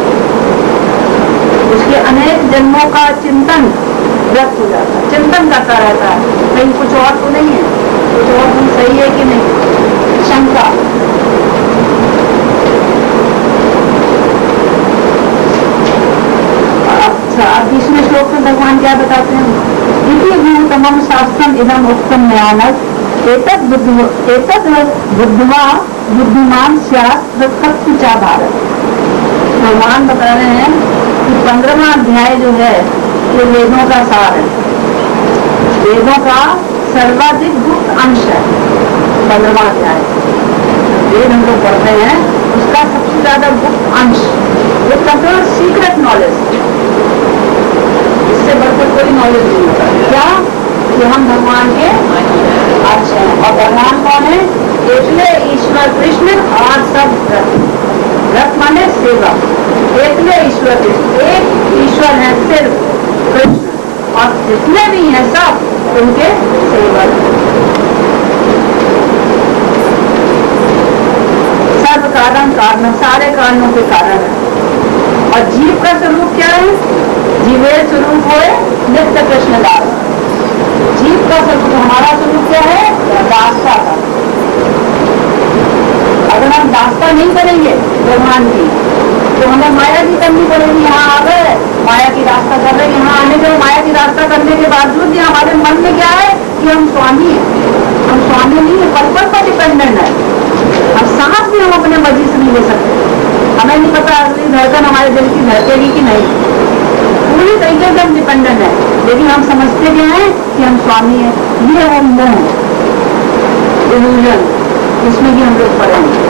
उसके अनेक जन्मों का चिंतन व्यर्थ हो जाता है। चिंतन करता रहता है, कहीं कुछ और तो नहीं है, कुछ और तुम सही है कि नहीं, शंका। अच्छा, 20वें श्लोक में भगवान क्या बताते हैं, इति भूतमं शास्त्रम इदम उत्तम न्यानस एतत् बुद्धिवा बुद्धिमान स्यात् तत्कुचा भारत। भगवान बता रहे हैं कि 15वां अध्याय जो है ये वेदों का सार है, वेदों का सर्वाधिक गुप्त अंश है 15वां अध्याय। वेद हम लोग पढ़ते हैं, उसका सबसे ज्यादा गुप्त अंश, वो कहते हैं सीक्रेट नॉलेज। इससे बढ़कर कोई नॉलेज नहीं होता। क्या कि हम भगवान के अंश हैं, और भगवान कौन है, एकले ईश्वर कृष्ण और सब व्रत माने सेवा। एकले ईश्वर कृष्ण, एक ईश्वर है सिर्फ कृष्ण, और जितने भी हैं सब उनके सेवक। सर्व कारण कारण, सारे कारणों के कारण है। और जीव का स्वरूप क्या है? जीवे स्वरूप होए नित्य कृष्ण दास। जीव का स्वरूप, हमारा स्वरूप क्या है? दासता का। अगर हम दासता नहीं करेंगे भगवान की तो हमें माया की करनी पड़ेगी। यहाँ आ गए, माया की रास्ता कर रहे हैं, यहाँ आने के माया की रास्ता करने के बावजूद भी हमारे मन में क्या है कि हम स्वामी हैं। हम स्वामी नहीं है, पल पर डिपेंडेंट है। अब सांस भी हम अपने मर्जी से नहीं ले सकते। हमें नहीं पता अगली धड़कन हमारे दिल की धड़केगी कि नहीं। पूरी तरीके से हम डिपेंडेंट है, लेकिन हम समझते क्या है कि हम स्वामी हैं। ये वो मोह, इल्यूजन, इसमें भी हम लोग पड़े हैं।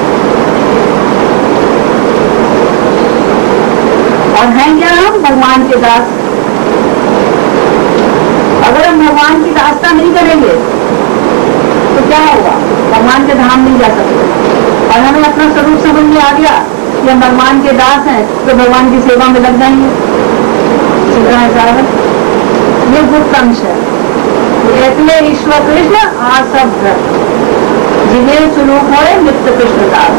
और हैं क्या? हम भगवान के दास। अगर हम भगवान की दासता नहीं करेंगे तो क्या होगा? भगवान के धाम नहीं जा सकते। और हमें अपना स्वरूप समझ में आ गया कि हम भगवान के दास हैं तो भगवान की सेवा में लग जाएंगे। ये गुप्त अंश है। इसलिए ईश्वर कृष्ण आसक्त जिन्हें स्वरूप हो नित्य कृष्ण दास।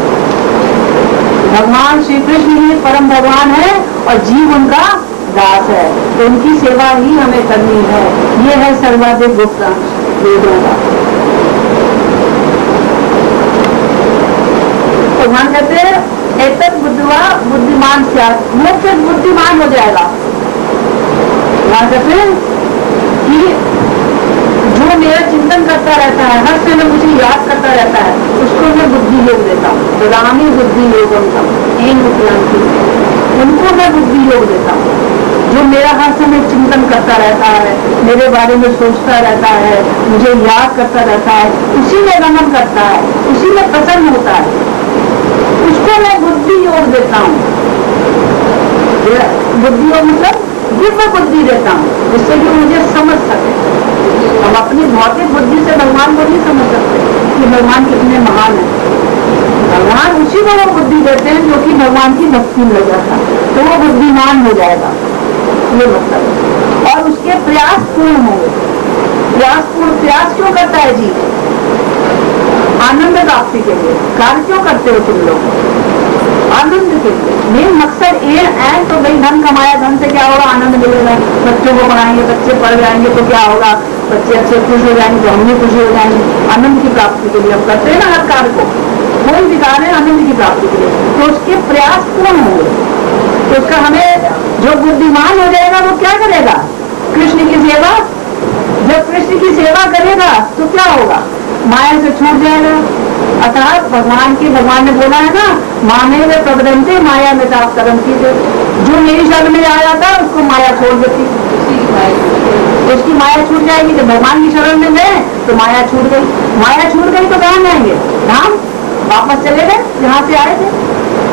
भगवान श्री कृष्ण ही परम भगवान है और जीव उनका दास है, तो उनकी सेवा ही हमें करनी है। ये है सर्वाधिक गुप्त अंश वेदों का। भगवान कहते हैं एतत् बुद्धिवा बुद्धिमान स्यात्, मुख से बुद्धिमान हो जाएगा। भगवान कहते हैं कि जो मेरा चिंतन करता रहता है, हर समय मुझे याद करता रहता है, उसको मैं बुद्धि योग देता हूँ। ददामि बुद्धि योगम तम एन उपयांति, उनको मैं बुद्धि योग देता हूँ। जो मेरा हर समय चिंतन करता रहता है, मेरे बारे में सोचता रहता है, मुझे याद करता रहता है, उसी में रमन करता है, उसी में प्रसन्न होता है, उसको मैं बुद्धि योग देता हूँ। बुद्धि योग मतलब दिव्य बुद्धि देता हूँ, जिससे कि मुझे समझ सके। हम अपनी भौतिक बुद्धि से भगवान को नहीं समझ सकते कि भगवान कितने महान है। भगवान उसी को वो बुद्धि देते हैं जो कि भगवान की भक्ति में लग जाता है, तो वो बुद्धिमान हो जाएगा। ये मतलब, और उसके प्रयास पूर्ण होंगे। प्रयास क्यों करता है जी? आनंद प्राप्ति के लिए। कार्य क्यों करते हो तुम लोग? आनंद के लिए। मेन मकसद ये है तो भाई धन कमाया, धन से क्या होगा? आनंद मिलेगा। बच्चों को पढ़ाएंगे, बच्चे पढ़ जाएंगे तो क्या होगा? बच्चे अच्छे खुश हो जाएंगे तो हम भी खुश हो जाएंगे। आनंद की प्राप्ति के लिए हम करते हैं ना हर कार्य को। कौन दिखा रहे हैं? आनंद की प्राप्ति के लिए। तो उसके प्रयास पूर्ण होंगे तो उसका हमें जो बुद्धिमान हो जाएगा वो क्या करेगा? कृष्ण की सेवा। जब कृष्ण की सेवा करेगा तो क्या होगा? माया से छूट जाएगा। अर्थात भगवान ने बोला है ना, माने में प्रबंधते माया में ताप कर्म की। जो मेरी शरण में आ जाता है उसको माया छोड़ देती, उसकी माया छूट जाएगी। जब भगवान की शरण में गए तो माया छूट गई। माया छूट गई तो कहाँ जाएंगे? धाम वापस चले गए जहाँ से आए थे।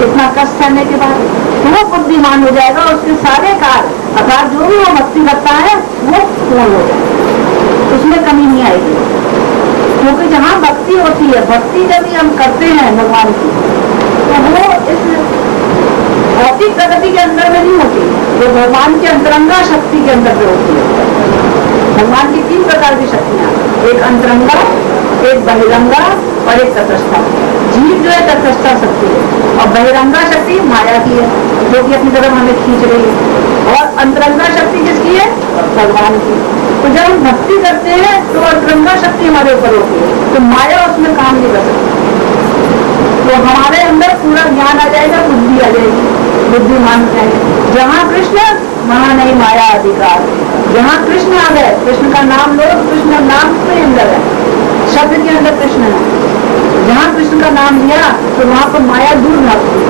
इतना कष्ट सहने के बाद तो वो बुद्धिमान हो जाएगा। उसके सारे कार्य अर्थात जो भी वो भक्ति करता है वो पूर्ण हो जाएगा, उसमें कमी नहीं आएगी। क्योंकि जहाँ भक्ति होती है, भक्ति जब हम करते हैं भगवान की, तो वो इस भौतिक प्रगति के अंदर में नहीं होती, वो भगवान की अंतरंगा शक्ति के अंदर में होती है। भगवान की 3 प्रकार की शक्तियाँ, एक अंतरंगा, एक बहिरंगा और एक तटस्था। जीव जो है तटस्था शक्ति है और बहिरंगा शक्ति माया की है, जो कि अपनी तरफ हमें खींच रही है। और अंतरंगा शक्ति किसकी है? भगवान की। तो जब हम भक्ति करते हैं तो अंतरंगा शक्ति हमारे ऊपर होती है, तो माया उसमें काम नहीं कर सकती। तो हमारे अंदर पूरा ज्ञान आ जाएगा, बुद्धि आ जाएगी, बुद्धिमान हो जाएंगे। जहाँ कृष्ण वहाँ नहीं माया अधिकार। जहाँ कृष्ण आ गए, कृष्ण का नाम लो, कृष्ण नाम के अंदर है, शब्द के अंदर कृष्ण है। जहाँ कृष्ण का नाम लिया तो वहाँ पर माया दूर भागती है।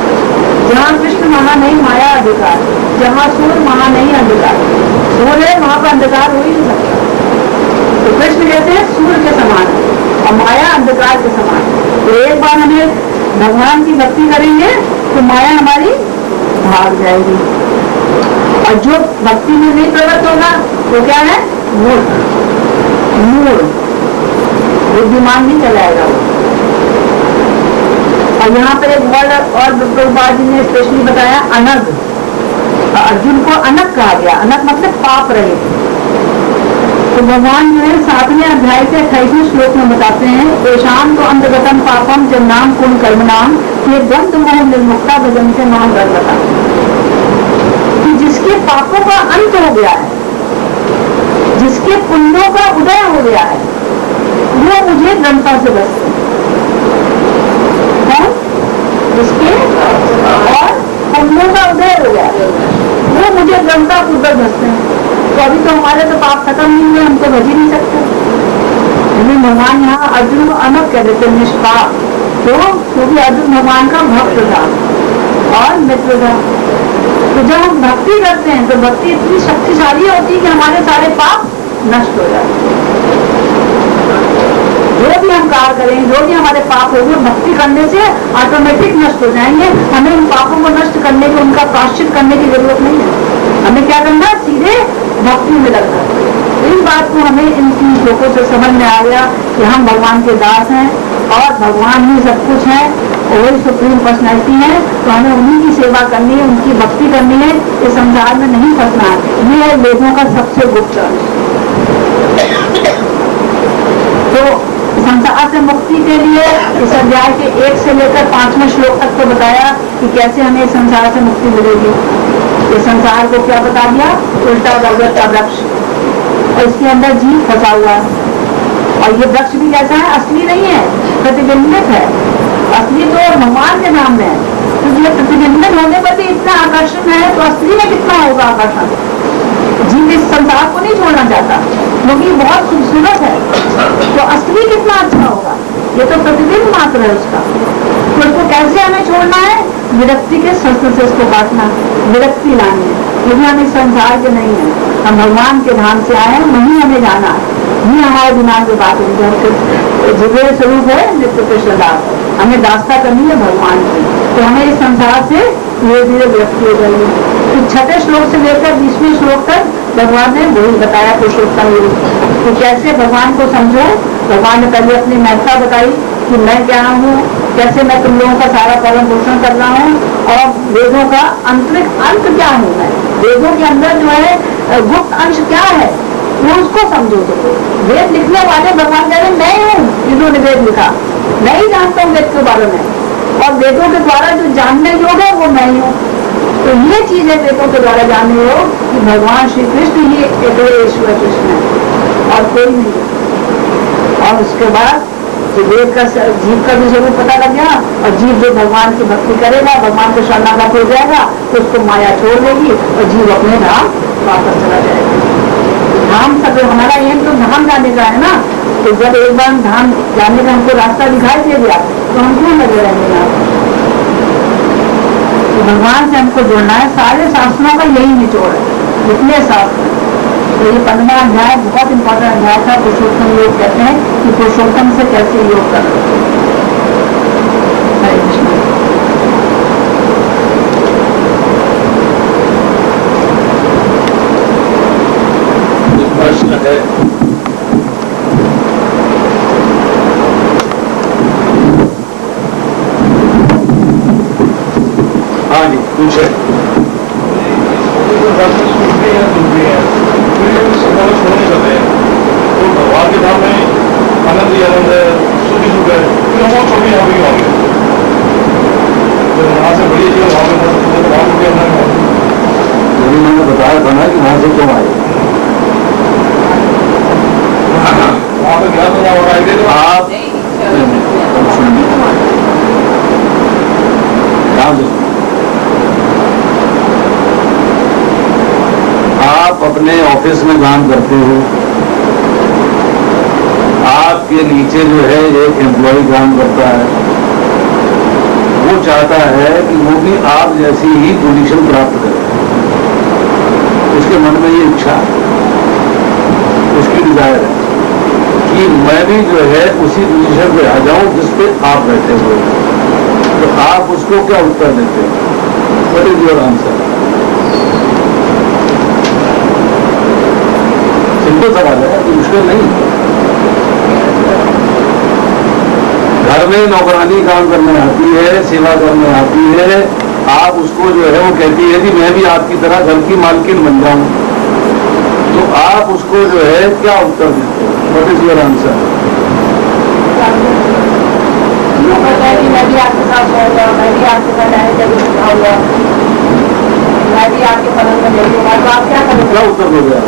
जहाँ कृष्ण वहाँ नहीं माया अधिकार, जहाँ सूर्य वहाँ नहीं अंधकार। सूर्य है वहाँ पर अंधकार हो ही नहीं सकता। तो कृष्ण कहते हैं सूर्य के समान है और माया अंधकार के समान है। तो एक बार हमें भगवान की भक्ति करेंगे तो माया हमारी भाग जाएगी। और जो भक्ति में नहीं प्रवृत्त होगा तो क्या है? मूढ़, बुद्धिमान नहीं चलाएगा। और यहाँ पर एक वर्ड और प्रभुपाद जी ने स्पेशली बताया, अनग। अर्जुन को अनग कहा गया। अनग मतलब पाप रहित। तो भगवान जो है 7वें अध्याय के 28वें श्लोक में बताते हैं, पेशान तो अंतगतम पापम जन्नाम कुल कर्म नाम, ये द्वंद मोह निर्मुक्ता भजन से नाम बता, कि जिसके पापों का अंत हो गया है, जिसके पुण्यों का उदय हो गया है, वो मुझे दृढ़ता से बसते हैं। जिसके और पुण्यों का उदय हो गया है, वो मुझे दृढ़ता पूर्वक बसते हैं। तो अभी तो हमारे तो पाप खत्म नहीं हुए, हम तो भज ही नहीं सकते। लेकिन भगवान यहाँ अर्जुन को अनक कह देते निष्पाप, तो क्योंकि अर्जुन भगवान का भक्त था और मित्र था। तो जब हम भक्ति करते हैं तो भक्ति इतनी शक्तिशाली होती है कि हमारे सारे पाप नष्ट हो जाते हैं। जो भी हम कार्य करें, जो भी हमारे पाप होंगे, भक्ति करने से ऑटोमेटिक नष्ट हो जाएंगे। हमें उन पापों को नष्ट करने की, उनका प्रायश्चित करने की जरूरत नहीं है। हमें क्या करना, सीधे भक्ति में लगना। इस बात को हमें इन 3 श्लोकों से समझ में आ गया कि हम भगवान के दास हैं और भगवान ही सब कुछ है, वही सुप्रीम पर्सनैलिटी है। तो हमें उन्हीं की सेवा करनी है, उनकी भक्ति करनी है, इस संसार में नहीं फंसना है। ये है वेदों का सबसे गुप्त अंश। तो संसार से मुक्ति के लिए इस अध्याय के 1 से लेकर 5वें श्लोक तक तो बताया कि कैसे हमें इस संसार से मुक्ति मिलेगी। ये संसार को क्या बता दिया, उल्टा भगवत का वृक्ष, और इसके अंदर जीव फंसा हुआ है। और ये वृक्ष भी कैसा है, असली नहीं है, प्रतिबिंबित है। असली तो भगवान के नाम में है, क्योंकि ये प्रतिबिंबित होने पर भी इतना आकर्षण है, तो असली में कितना होगा आकर्षण। जीव इस संसार को नहीं छोड़ना चाहता क्योंकि बहुत खूबसूरत है, तो असली कितना अच्छा होगा। ये तो प्रतिबिंब मात्र है उसका। तो इसको कैसे हमें छोड़ना है, विरक्ति के शस्त्र से इसको काटना, विरक्ति लानी है। क्योंकि हम इस संसार के नहीं है, हम भगवान के धाम से आए हैं, वहीं हमें जाना है। ये हमारे दिमाग की बात है, जिगरे स्वरूप है नित्य कृष्ण दास, हमें दास्ता करनी है भगवान की। तो हमें इस संसार से धीरे धीरे विरक्ति हो जाएगी। तो 6वें श्लोक से लेकर 20वें श्लोक तक भगवान ने वही बताया पुरुषोत्तम योग, तो कैसे भगवान को समझो। भगवान ने पहले अपनी महत्ता बताई कि मैं क्या हूँ, कैसे मैं तुम लोगों का सारा पालन पोषण कर रहा हूँ, और वेदों का आंतरिक अंत क्या हूँ मैं, वेदों के अंदर जो है गुप्त अंश क्या है, वो उसको समझो। तो वेद लिखने वाले भगवान कह रहे मैं हूँ, जिन्होंने वेद लिखा, मैं ही जानता हूँ वेद के बारे में, और वेदों के द्वारा जो जानने योग है वो मैं ही हूँ। तो ये चीज है वेदों के द्वारा जानने योग कि भगवान श्री कृष्ण ही ईश्वर कृष्ण है और कोई नहीं है। और उसके बाद जो वेद का जीव का भी स्वरूप पता लग गया, और जीव जो भगवान की भक्ति करेगा, भगवान को शरणागत हो जाएगा, तो उसको माया छोड़ देगी और जीव अपने धाम वापस चला जाएगा। धाम सब हमारा एम तो धाम जाने का है ना। तो जब एक बार धाम जाने का हमको रास्ता दिखाई दे दिया तो हम क्यों लगे रहेंगे यहाँ। तो भगवान से हमको जुड़ना है। सारे शास्त्रों का यही निचोड़ है, जितने शास्त्र। तो ये 15वां अध्याय बहुत इंपॉर्टेंट अध्याय था। पुरुषोत्तम योग कहते हैं कि पुरुषोत्तम से कैसे योग करना। हरे कृष्ण। प्रश्न है, हाँ जी पूछे। तो भगवान के धाम में आनंद ही आनंद है, सुख ही सुख है, फिर वो छोटी यहाँ भी होंगे। वहाँ से बड़ी चीज वहाँ में वहाँ को भी अंदर यदि मैंने बताया था ना कि वहाँ से क्यों आए, वहाँ पे गया तो वहाँ और आएंगे तो आप आप अपने ऑफिस में काम करते हो, आपके नीचे जो है एक एम्प्लॉय काम करता है, वो चाहता है कि वो भी आप जैसी ही पोजीशन प्राप्त करे। उसके मन में ये इच्छा, उसकी डिजायर है कि मैं भी जो है उसी पोजीशन पे आ जाऊं जिस पे आप बैठे हुए। तो आप उसको क्या उत्तर देते हैं? What is your answer? Simple सवाल है, मुश्किल नहीं। घर में नौकरानी काम करने आती है, सेवा करने आती है, आप उसको जो है वो कहती है कि मैं भी आपकी तरह घर की मालकिन बन जाऊं। तो आप उसको जो है क्या उत्तर देते हो? What is your answer? मैं भी आपके साथ सोऊंगा, मैं भी आपके साथ रहने जब उठाऊंगा, मैं भी आपके पलंग में देखूंगा, तो आप क्या करेंगे? क्या उत्तर दोगे आप?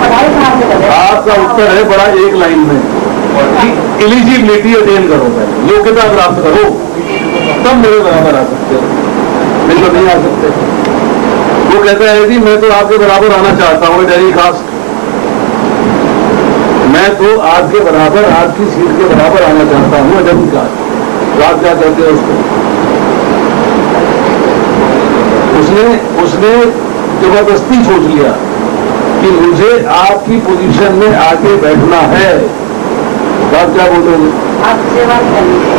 पढ़ाई कहाँ से करें? आपका उत्तर है बड़ा एक लाइन में, एलिजिबिलिटी अटेन करो, पहले योग्यता प्राप्त करो, तब मेरे बराबर आ सकते हो, नहीं तो नहीं आ सकते। वो कहता है जी मैं तो आपके बराबर आना चाहता हूँ, डेरी कास्ट, मैं तो आपके बराबर, आपकी सीट के बराबर आना चाहता हूँ, डेरी कास्ट। तो आप क्या कहते हैं उसको? उसने जबरदस्ती सोच लिया कि मुझे आपकी पोजीशन में आके बैठना है, तो आप क्या बोलोगे? आप सेवा करेंगे।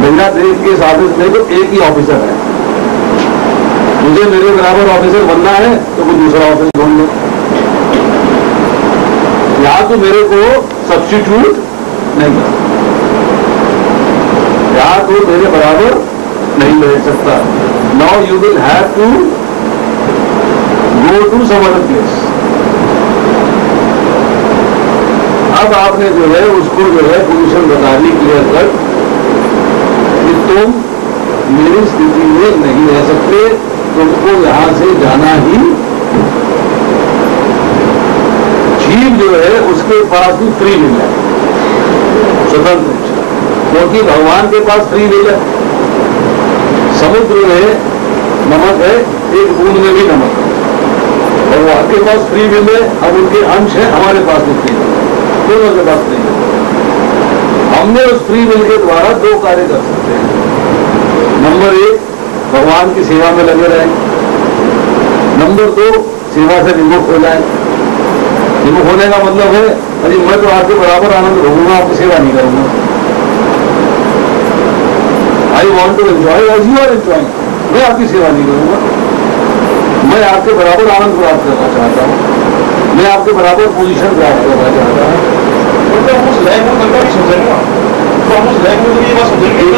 मेरा देश के इस ऑफिस में तो एक ही ऑफिसर है, मुझे मेरे बराबर ऑफिसर बनना है तो कोई दूसरा ऑफिस ढूंढ लो। यहां तो मेरे को सब्स्टिट्यूट नहीं कर, यहां तो मेरे बराबर नहीं बैठ सकता। Now you will have to go to some other place. अब आपने जो है उसको जो है पोजीशन बता दी क्लियर कट कि तुम मेरी स्थिति में नहीं रह सकते, तुमको यहां से जाना ही। जीव जो है उसके पास भी फ्री विल है, स्वतंत्र इच्छा, क्योंकि भगवान के पास फ्री विल है। समुद्र में नमक है, एक बूंद में भी नमक है, भगवान के पास फ्री विल है, अब उनके अंश है, हमारे पास भी फ्री विल है, दोनों के पास फ्री विल है। हमने उस फ्री विल के द्वारा दो कार्य कर सकते हैं। नंबर एक, भगवान की सेवा में लगे रहें। नंबर दो, सेवा से विमुख हो जाए। विमुख होने का मतलब है अरे मैं तो आपके बराबर आनंद भोगूंगा, आपकी सेवा नहीं करूंगा। I want to enjoy as you are enjoying, मैं आपकी सेवा नहीं करूंगा, मैं आपके बराबर आनंद प्राप्त करना चाहता हूँ, मैं आपके बराबर पोजीशन प्राप्त करना चाहता हूँ।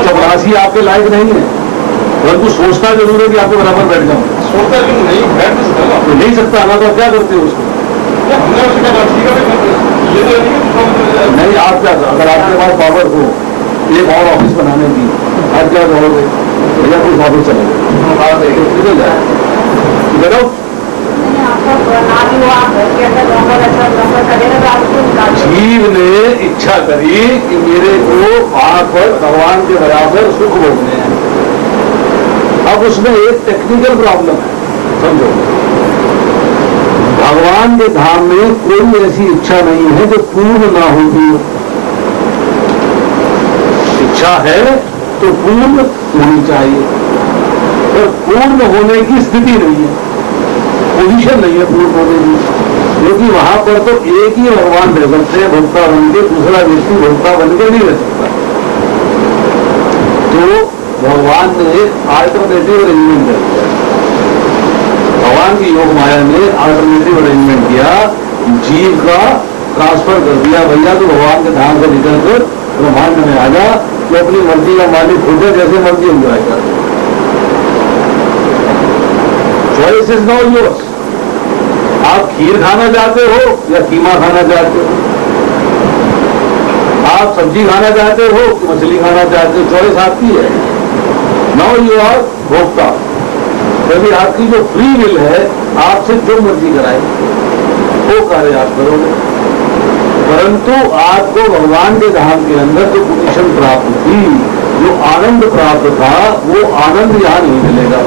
चपरासी आपके लायक नहीं है, परंतु सोचता जरूर है कि आपके बराबर बैठ जाऊं। सोचता है नहीं, बैठ नहीं सकता, तो नहीं सकता ना, तो क्या करते हो उसको? हमने उससे क्या ठीक है, ये तो नहीं, आप क्या, अगर आपके पास पावर हो एक और ऑफिस बनाने की, आप क्या करोगे? भैया कुछ ऑफिस चले जाए, जीव ने इच्छा करी कि मेरे को वहां पर भगवान के बराबर सुख भोगने हैं। अब उसमें एक टेक्निकल प्रॉब्लम है, समझो। भगवान के धाम में कोई ऐसी इच्छा नहीं है जो पूर्ण ना होगी। इच्छा है तो पूर्ण होनी चाहिए, पर पूर्ण होने की स्थिति नहीं है, पोजीशन नहीं है पूर्ण होने की, क्योंकि वहां पर तो एक ही भगवान रह सकते हैं भोक्ता बन के, दूसरा व्यक्ति भोक्ता बन के नहीं रह सकता। तो भगवान ने अल्टरनेटिव अरेंजमेंट कर दिया, भगवान की योग माया ने अल्टरनेटिव अरेंजमेंट किया, जीव का ट्रांसफर कर दिया। भैया तो भगवान के धाम से निकलकर ब्रह्मांड में आ जा, तो अपनी मर्जी का मालिक खुद है, जैसे मर्जी एंजॉय कर। Choice is now yours. आप खीर खाना चाहते हो या कीमा खाना चाहते हो, आप सब्जी खाना चाहते हो कि मछली खाना चाहते हो, चॉइस आपकी है। नाउ यू आर भोक्ता, क्योंकि आपकी जो फ्री विल है आपसे जो मर्जी कराए वो कार्य आप करोगे। परंतु आपको भगवान के धाम के अंदर जो पोजीशन प्राप्त थी, जो आनंद प्राप्त था, वो आनंद यहां नहीं मिलेगा।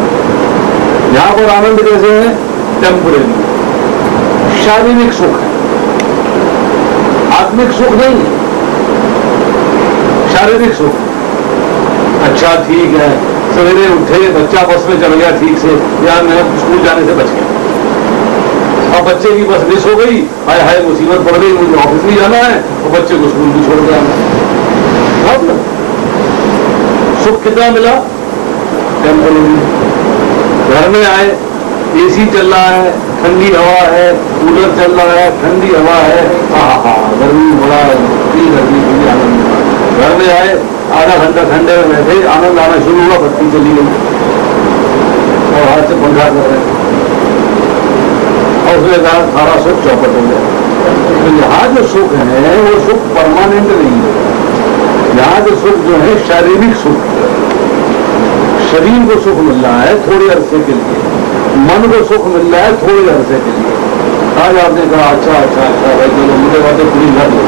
यहां पर आनंद कैसे है? टेम्परेरी, शारीरिक सुख है, आत्मिक सुख नहीं है, शारीरिक सुख। अच्छा ठीक है, सवेरे उठे, बच्चा बस में चल गया ठीक से, यार मैं स्कूल जाने से बच गया, अब बच्चे की बस मिस हो गई, हाय हाय मुसीबत पड़ गई, मुझे ऑफिस भी जाना है और बच्चे को स्कूल भी छोड़ के आना है। सुख कितना मिला? टेम्परेरी। घर में आए, एसी चल रहा है, ठंडी हवा है, कूलर चल रहा है, ठंडी हवा है, गर्मी बड़ा गर्मी आनंद। घर में आए, आधा घंटा ठंडे में बैठे, आनंद आना शुरू हुआ, बत्ती चली गई और हाथ से पंखा कर रहे, और उसमें कहा सारा सुख चौपट हो गया। तो यहाँ जो सुख है वो सुख परमानेंट नहीं है। यहाँ जो सुख जो है शारीरिक सुख, शरीर को सुख मिल रहा है थोड़े अरसे के लिए, मन को सुख मिल रहा है थोड़े अरसे के लिए। आज आपने कहा अच्छा अच्छा अच्छा भाई चलो मुझे बातें पूरी कर लो,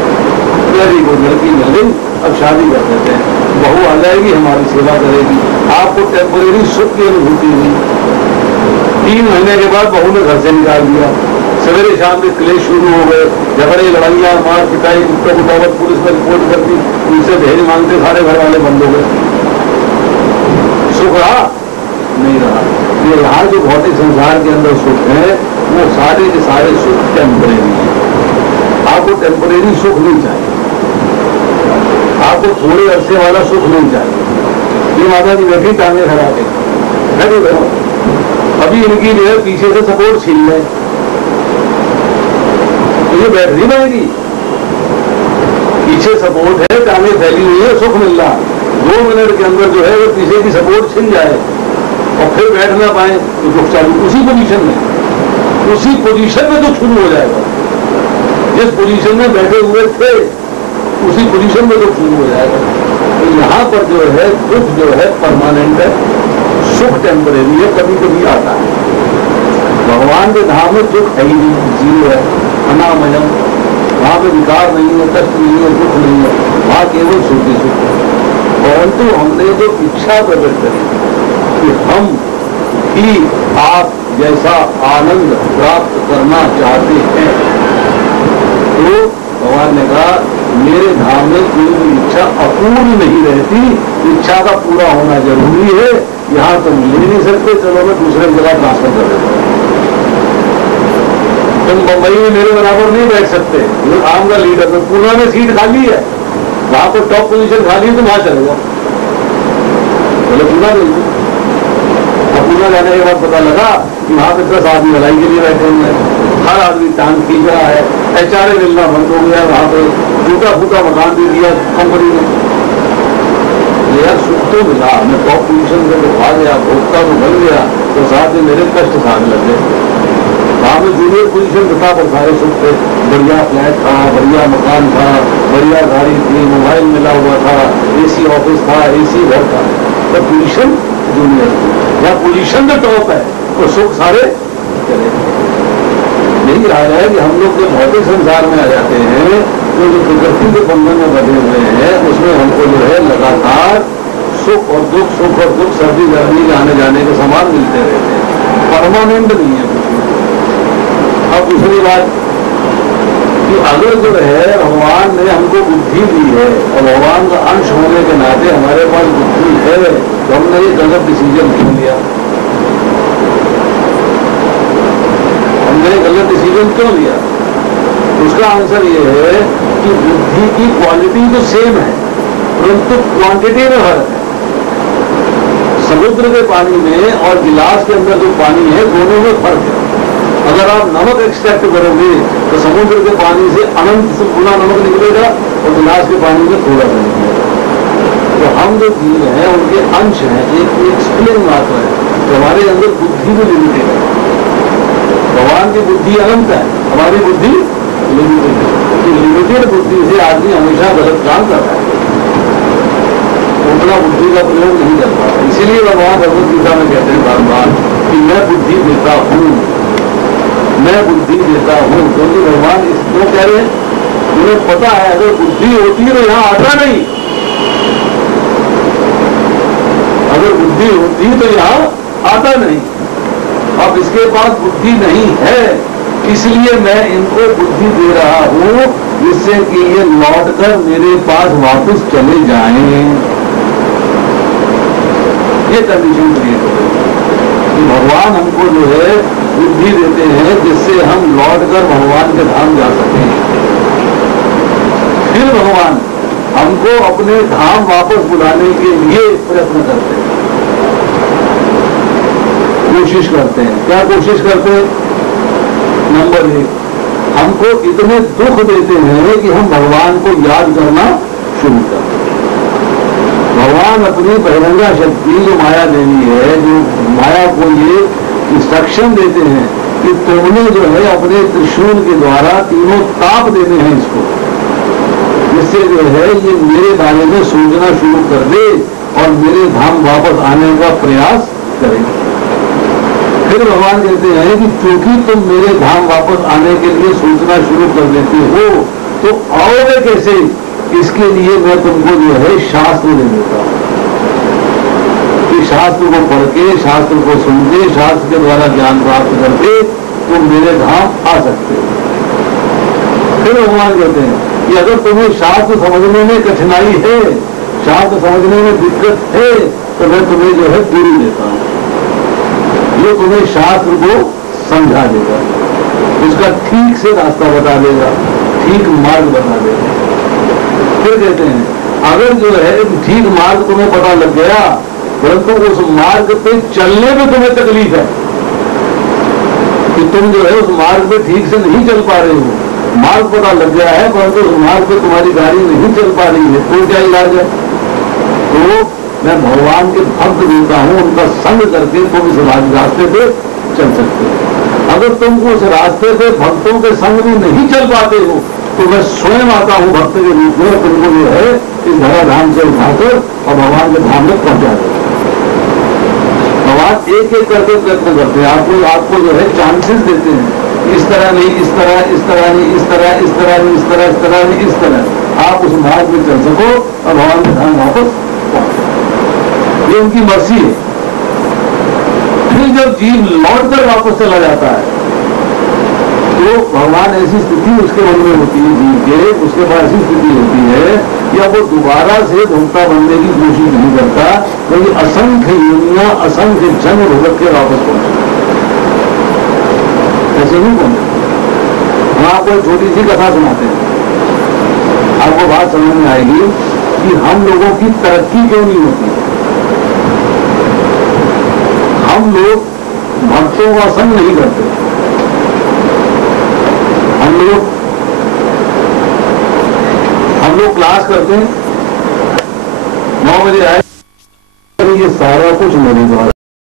मेरी को लड़की मिल गई, अब शादी कर देते हैं, बहू आ जाएगी हमारी सेवा करेगी, आपको टेम्परेरी सुख की अनुभूति हुई। 3 महीने के बाद बहू ने घर से निकाल दिया, सवेरे शाम के क्लेश शुरू हो गए, झगड़े लड़ाइयां, मार पिटाई, कुत्तों को दावत, पुलिस में रिपोर्ट कर दी, उनसे दहेज मांगते, सारे घर वाले बंद हो गए। सुख रहा नहीं रहा। ये यहाँ जो भौतिक संसार के अंदर सुख है वो सारे के सारे सुख टेम्परेरी है। आपको टेम्परेरी सुख नहीं चाहिए, आपको थोड़े अरसे वाला सुख नहीं चाहिए। ये माता जी बैठी टांगे खड़ा के बैठे बैठो, अभी इनकी जो है पीछे से सपोर्ट छीन ले, तो ये बैठ नहीं पाएगी। पीछे सपोर्ट है, टांगे फैली हुई है, सुख मिल रहा, 2 मिनट के अंदर जो है वो पीछे की सपोर्ट छिन जाए और फिर बैठ ना पाए तो दुख चालू उसी पोजीशन में दुख शुरू हो जाएगा। जिस पोजीशन में बैठे हुए थे उसी पोजीशन में दुख शुरू हो जाएगा। तो यहाँ पर जो है दुख जो है परमानेंट है, सुख टेम्परेरी है, कभी कभी आता है। भगवान के धाम में दुख है ही नहीं, जीरो है, अनामयम, वहां पे विकार नहीं है, कष्ट नहीं है, दुख नहीं है, वहां केवल सुख ही सुख है। परंतु हमने जो इच्छा प्रकट करी कि हम भी आप जैसा आनंद प्राप्त करना चाहते हैं, तो भगवान ने कहा मेरे धाम में कोई भी इच्छा अपूर्ण नहीं रहती, इच्छा का पूरा होना जरूरी है। यहाँ तुम ले नहीं सकते, चलो मैं दूसरे जगह ट्रांसफर कर देता हूँ। तुम बंबई में मेरे बराबर नहीं बैठ सकते, आम का लीडर में पूना में सीट खाली है, वहां पर टॉप पोजीशन खाली है, तो वहां चले जाओ, बोले पूना नहीं। अब पूना जाने के बाद पता लगा कि वहां पे 10 आदमी लड़ाई के लिए बैठे हुए हैं, हर आदमी टांग खींच रहा है, HRA मिलना बंद हो गया, वहां पे टूटा फूटा मकान भी दिया कंपनी ने। यार सुख तो मिला, मैं टॉप पोजीशन से तो खा गया, भोगता तो बन गया, तो साथ में मेरे कष्ट साथ लग गए। वहां में जूनियर पोजीशन बता पर सारे सुख थे, बढ़िया फ्लैट था, बढ़िया मकान था, बढ़िया गाड़ी थी, मोबाइल मिला हुआ था, AC ऑफिस था, AC घर था, तो पोजीशन जूनियर थी। या पोजीशन तो टॉप है तो सुख सारे चले। यही आ रहा है कि हम लोग जो भौतिक संसार में आ जाते हैं, तो जो प्रकृति के बंधन में बंधे हुए हैं, उसमें हमको जो है लगातार सुख और दुख, सर्दी गर्मी के आने जाने के समान मिलते रहते हैं, परमानेंट नहीं है कुछ। अब दूसरी बात कि अगर जो है भगवान ने हमको बुद्धि दी है और भगवान का अंश होने के नाते हमारे पास बुद्धि है, तो हमने ये गलत डिसीजन क्यों लिया? हमने गलत डिसीजन क्यों लिया? उसका आंसर ये है कि बुद्धि की क्वालिटी तो सेम है, परंतु क्वांटिटी में फर्क है। समुद्र के पानी में और गिलास के अंदर जो पानी है, दोनों में फर्क है। अगर आप नमक एक्सट्रैक्ट करोगे तो समुद्र के पानी से अनंत गुना नमक निकलेगा और गिलास के पानी में थोड़ा सा निकलेगा। तो हम जो जीव हैं उनके अंश हैं, एक स्प्लिंग मात्र है, तो हमारे अंदर बुद्धि भी लिमिटेड है। भगवान की बुद्धि अनंत है, हमारी बुद्धि लिमिटेड है। तो लिमिटेड बुद्धि से आदमी हमेशा गलत काम करता है, उतना बुद्धि का प्रयोग नहीं कर पाता। इसीलिए भगवान भगवत गीता में कहते हैं बार बार कि मैं बुद्धि देता हूँ, मैं बुद्धि देता हूँ, क्योंकि भगवान इसको कह रहे हैं, उन्हें पता है अगर बुद्धि होती है तो यहाँ आता नहीं, अगर बुद्धि होती तो यहाँ आता नहीं। अब इसके पास बुद्धि नहीं है, इसलिए मैं इनको बुद्धि दे रहा हूँ, जिससे कि ये लौटकर मेरे पास वापस चले जाएं। ये कंडीशन क्रिएट हो गई कि भगवान हमको जो है बुद्धि देते हैं, जिससे हम लौटकर भगवान के धाम जा सकें। फिर भगवान हमको अपने धाम वापस बुलाने के लिए प्रयत्न करते हैं, कोशिश करते हैं। क्या कोशिश करते हैं? नंबर 1, हमको इतने दुख देते हैं कि हम भगवान को याद करना शुरू करते हैं। भगवान अपनी बहिरंगा शक्ति जो माया देवी है, जो माया को ये इंस्ट्रक्शन देते हैं कि तुमने जो है अपने त्रिशूल के द्वारा तीनों ताप देने हैं इसको, जिससे जो है ये मेरे बारे में सोचना शुरू कर दे और मेरे धाम वापस आने का प्रयास करे। फिर भगवान कहते हैं कि क्योंकि तुम मेरे धाम वापस आने के लिए सोचना शुरू कर देते हो तो आओगे कैसे, इसके लिए मैं तुमको जो है शास्त्र दे देता हूं कि शास्त्र को पढ़ के, शास्त्र को सुन के, शास्त्र के द्वारा ज्ञान प्राप्त करके तुम मेरे धाम आ सकते हो। फिर भगवान कहते हैं कि अगर तुम्हें शास्त्र समझने में कठिनाई है, शास्त्र समझने में दिक्कत है, तो मैं तुम्हें जो है गुरु देता हूं, जो तुम्हें शास्त्र को समझा देगा, उसका ठीक से रास्ता बता देगा, ठीक मार्ग बता देगा। फिर कहते हैं अगर जो है ठीक मार्ग तुम्हें पता लग गया परंतु उस मार्ग पे चलने में तुम्हें तकलीफ है कि तुम जो है उस मार्ग पे ठीक से नहीं चल पा रहे हो, मार्ग पता लग गया है परंतु उस मार्ग पे तुम्हारी गाड़ी नहीं चल पा रही है, तो क्या इलाज है? तो मैं भगवान के भक्त देता हूं, उनका संग करके तुम इस रास्ते पे चल सकते हो। अगर तुम उस रास्ते पे भक्तों के संग में नहीं चल पाते हो तो मैं स्वयं आता हूं भक्त के रूप में, तुमको जो है इस धराधाम से उठाकर और भगवान के धाम में पहुंचा देगा। भगवान एक एक करके प्रयत्न करते हैं, आपको जो है चांसेस देते हैं, इस तरह नहीं, इस तरह, इस तरह नहीं, इस तरह, इस तरह नहीं, इस तरह, इस तरह नहीं, इस तरह आप उस मार्ग में चल सको और भगवान के धाम वापस पहुंचो। ये उनकी मर्जी है। फिर जब जीव लौटकर वापस चला जाता है तो भगवान ऐसी स्थिति उसके मन में होती है, जीव के उसके पास ऐसी स्थिति होती है या वो दोबारा से भोक्ता बनने की कोशिश नहीं करता, क्योंकि असंख्य योनियां, असंख्य जन्म भुगत के वापस पहुंचता, ऐसे नहीं पहुंचता। हम आपको एक छोटी सी कथा सुनाते हैं, आपको बात समझ में आएगी कि हम लोगों की तरक्की क्यों नहीं होती। हम लोग भक्तों का संग नहीं करते, हम लोग क्लास करते हैं, 9 बजे आए, ये सारा कुछ मेरे द्वारा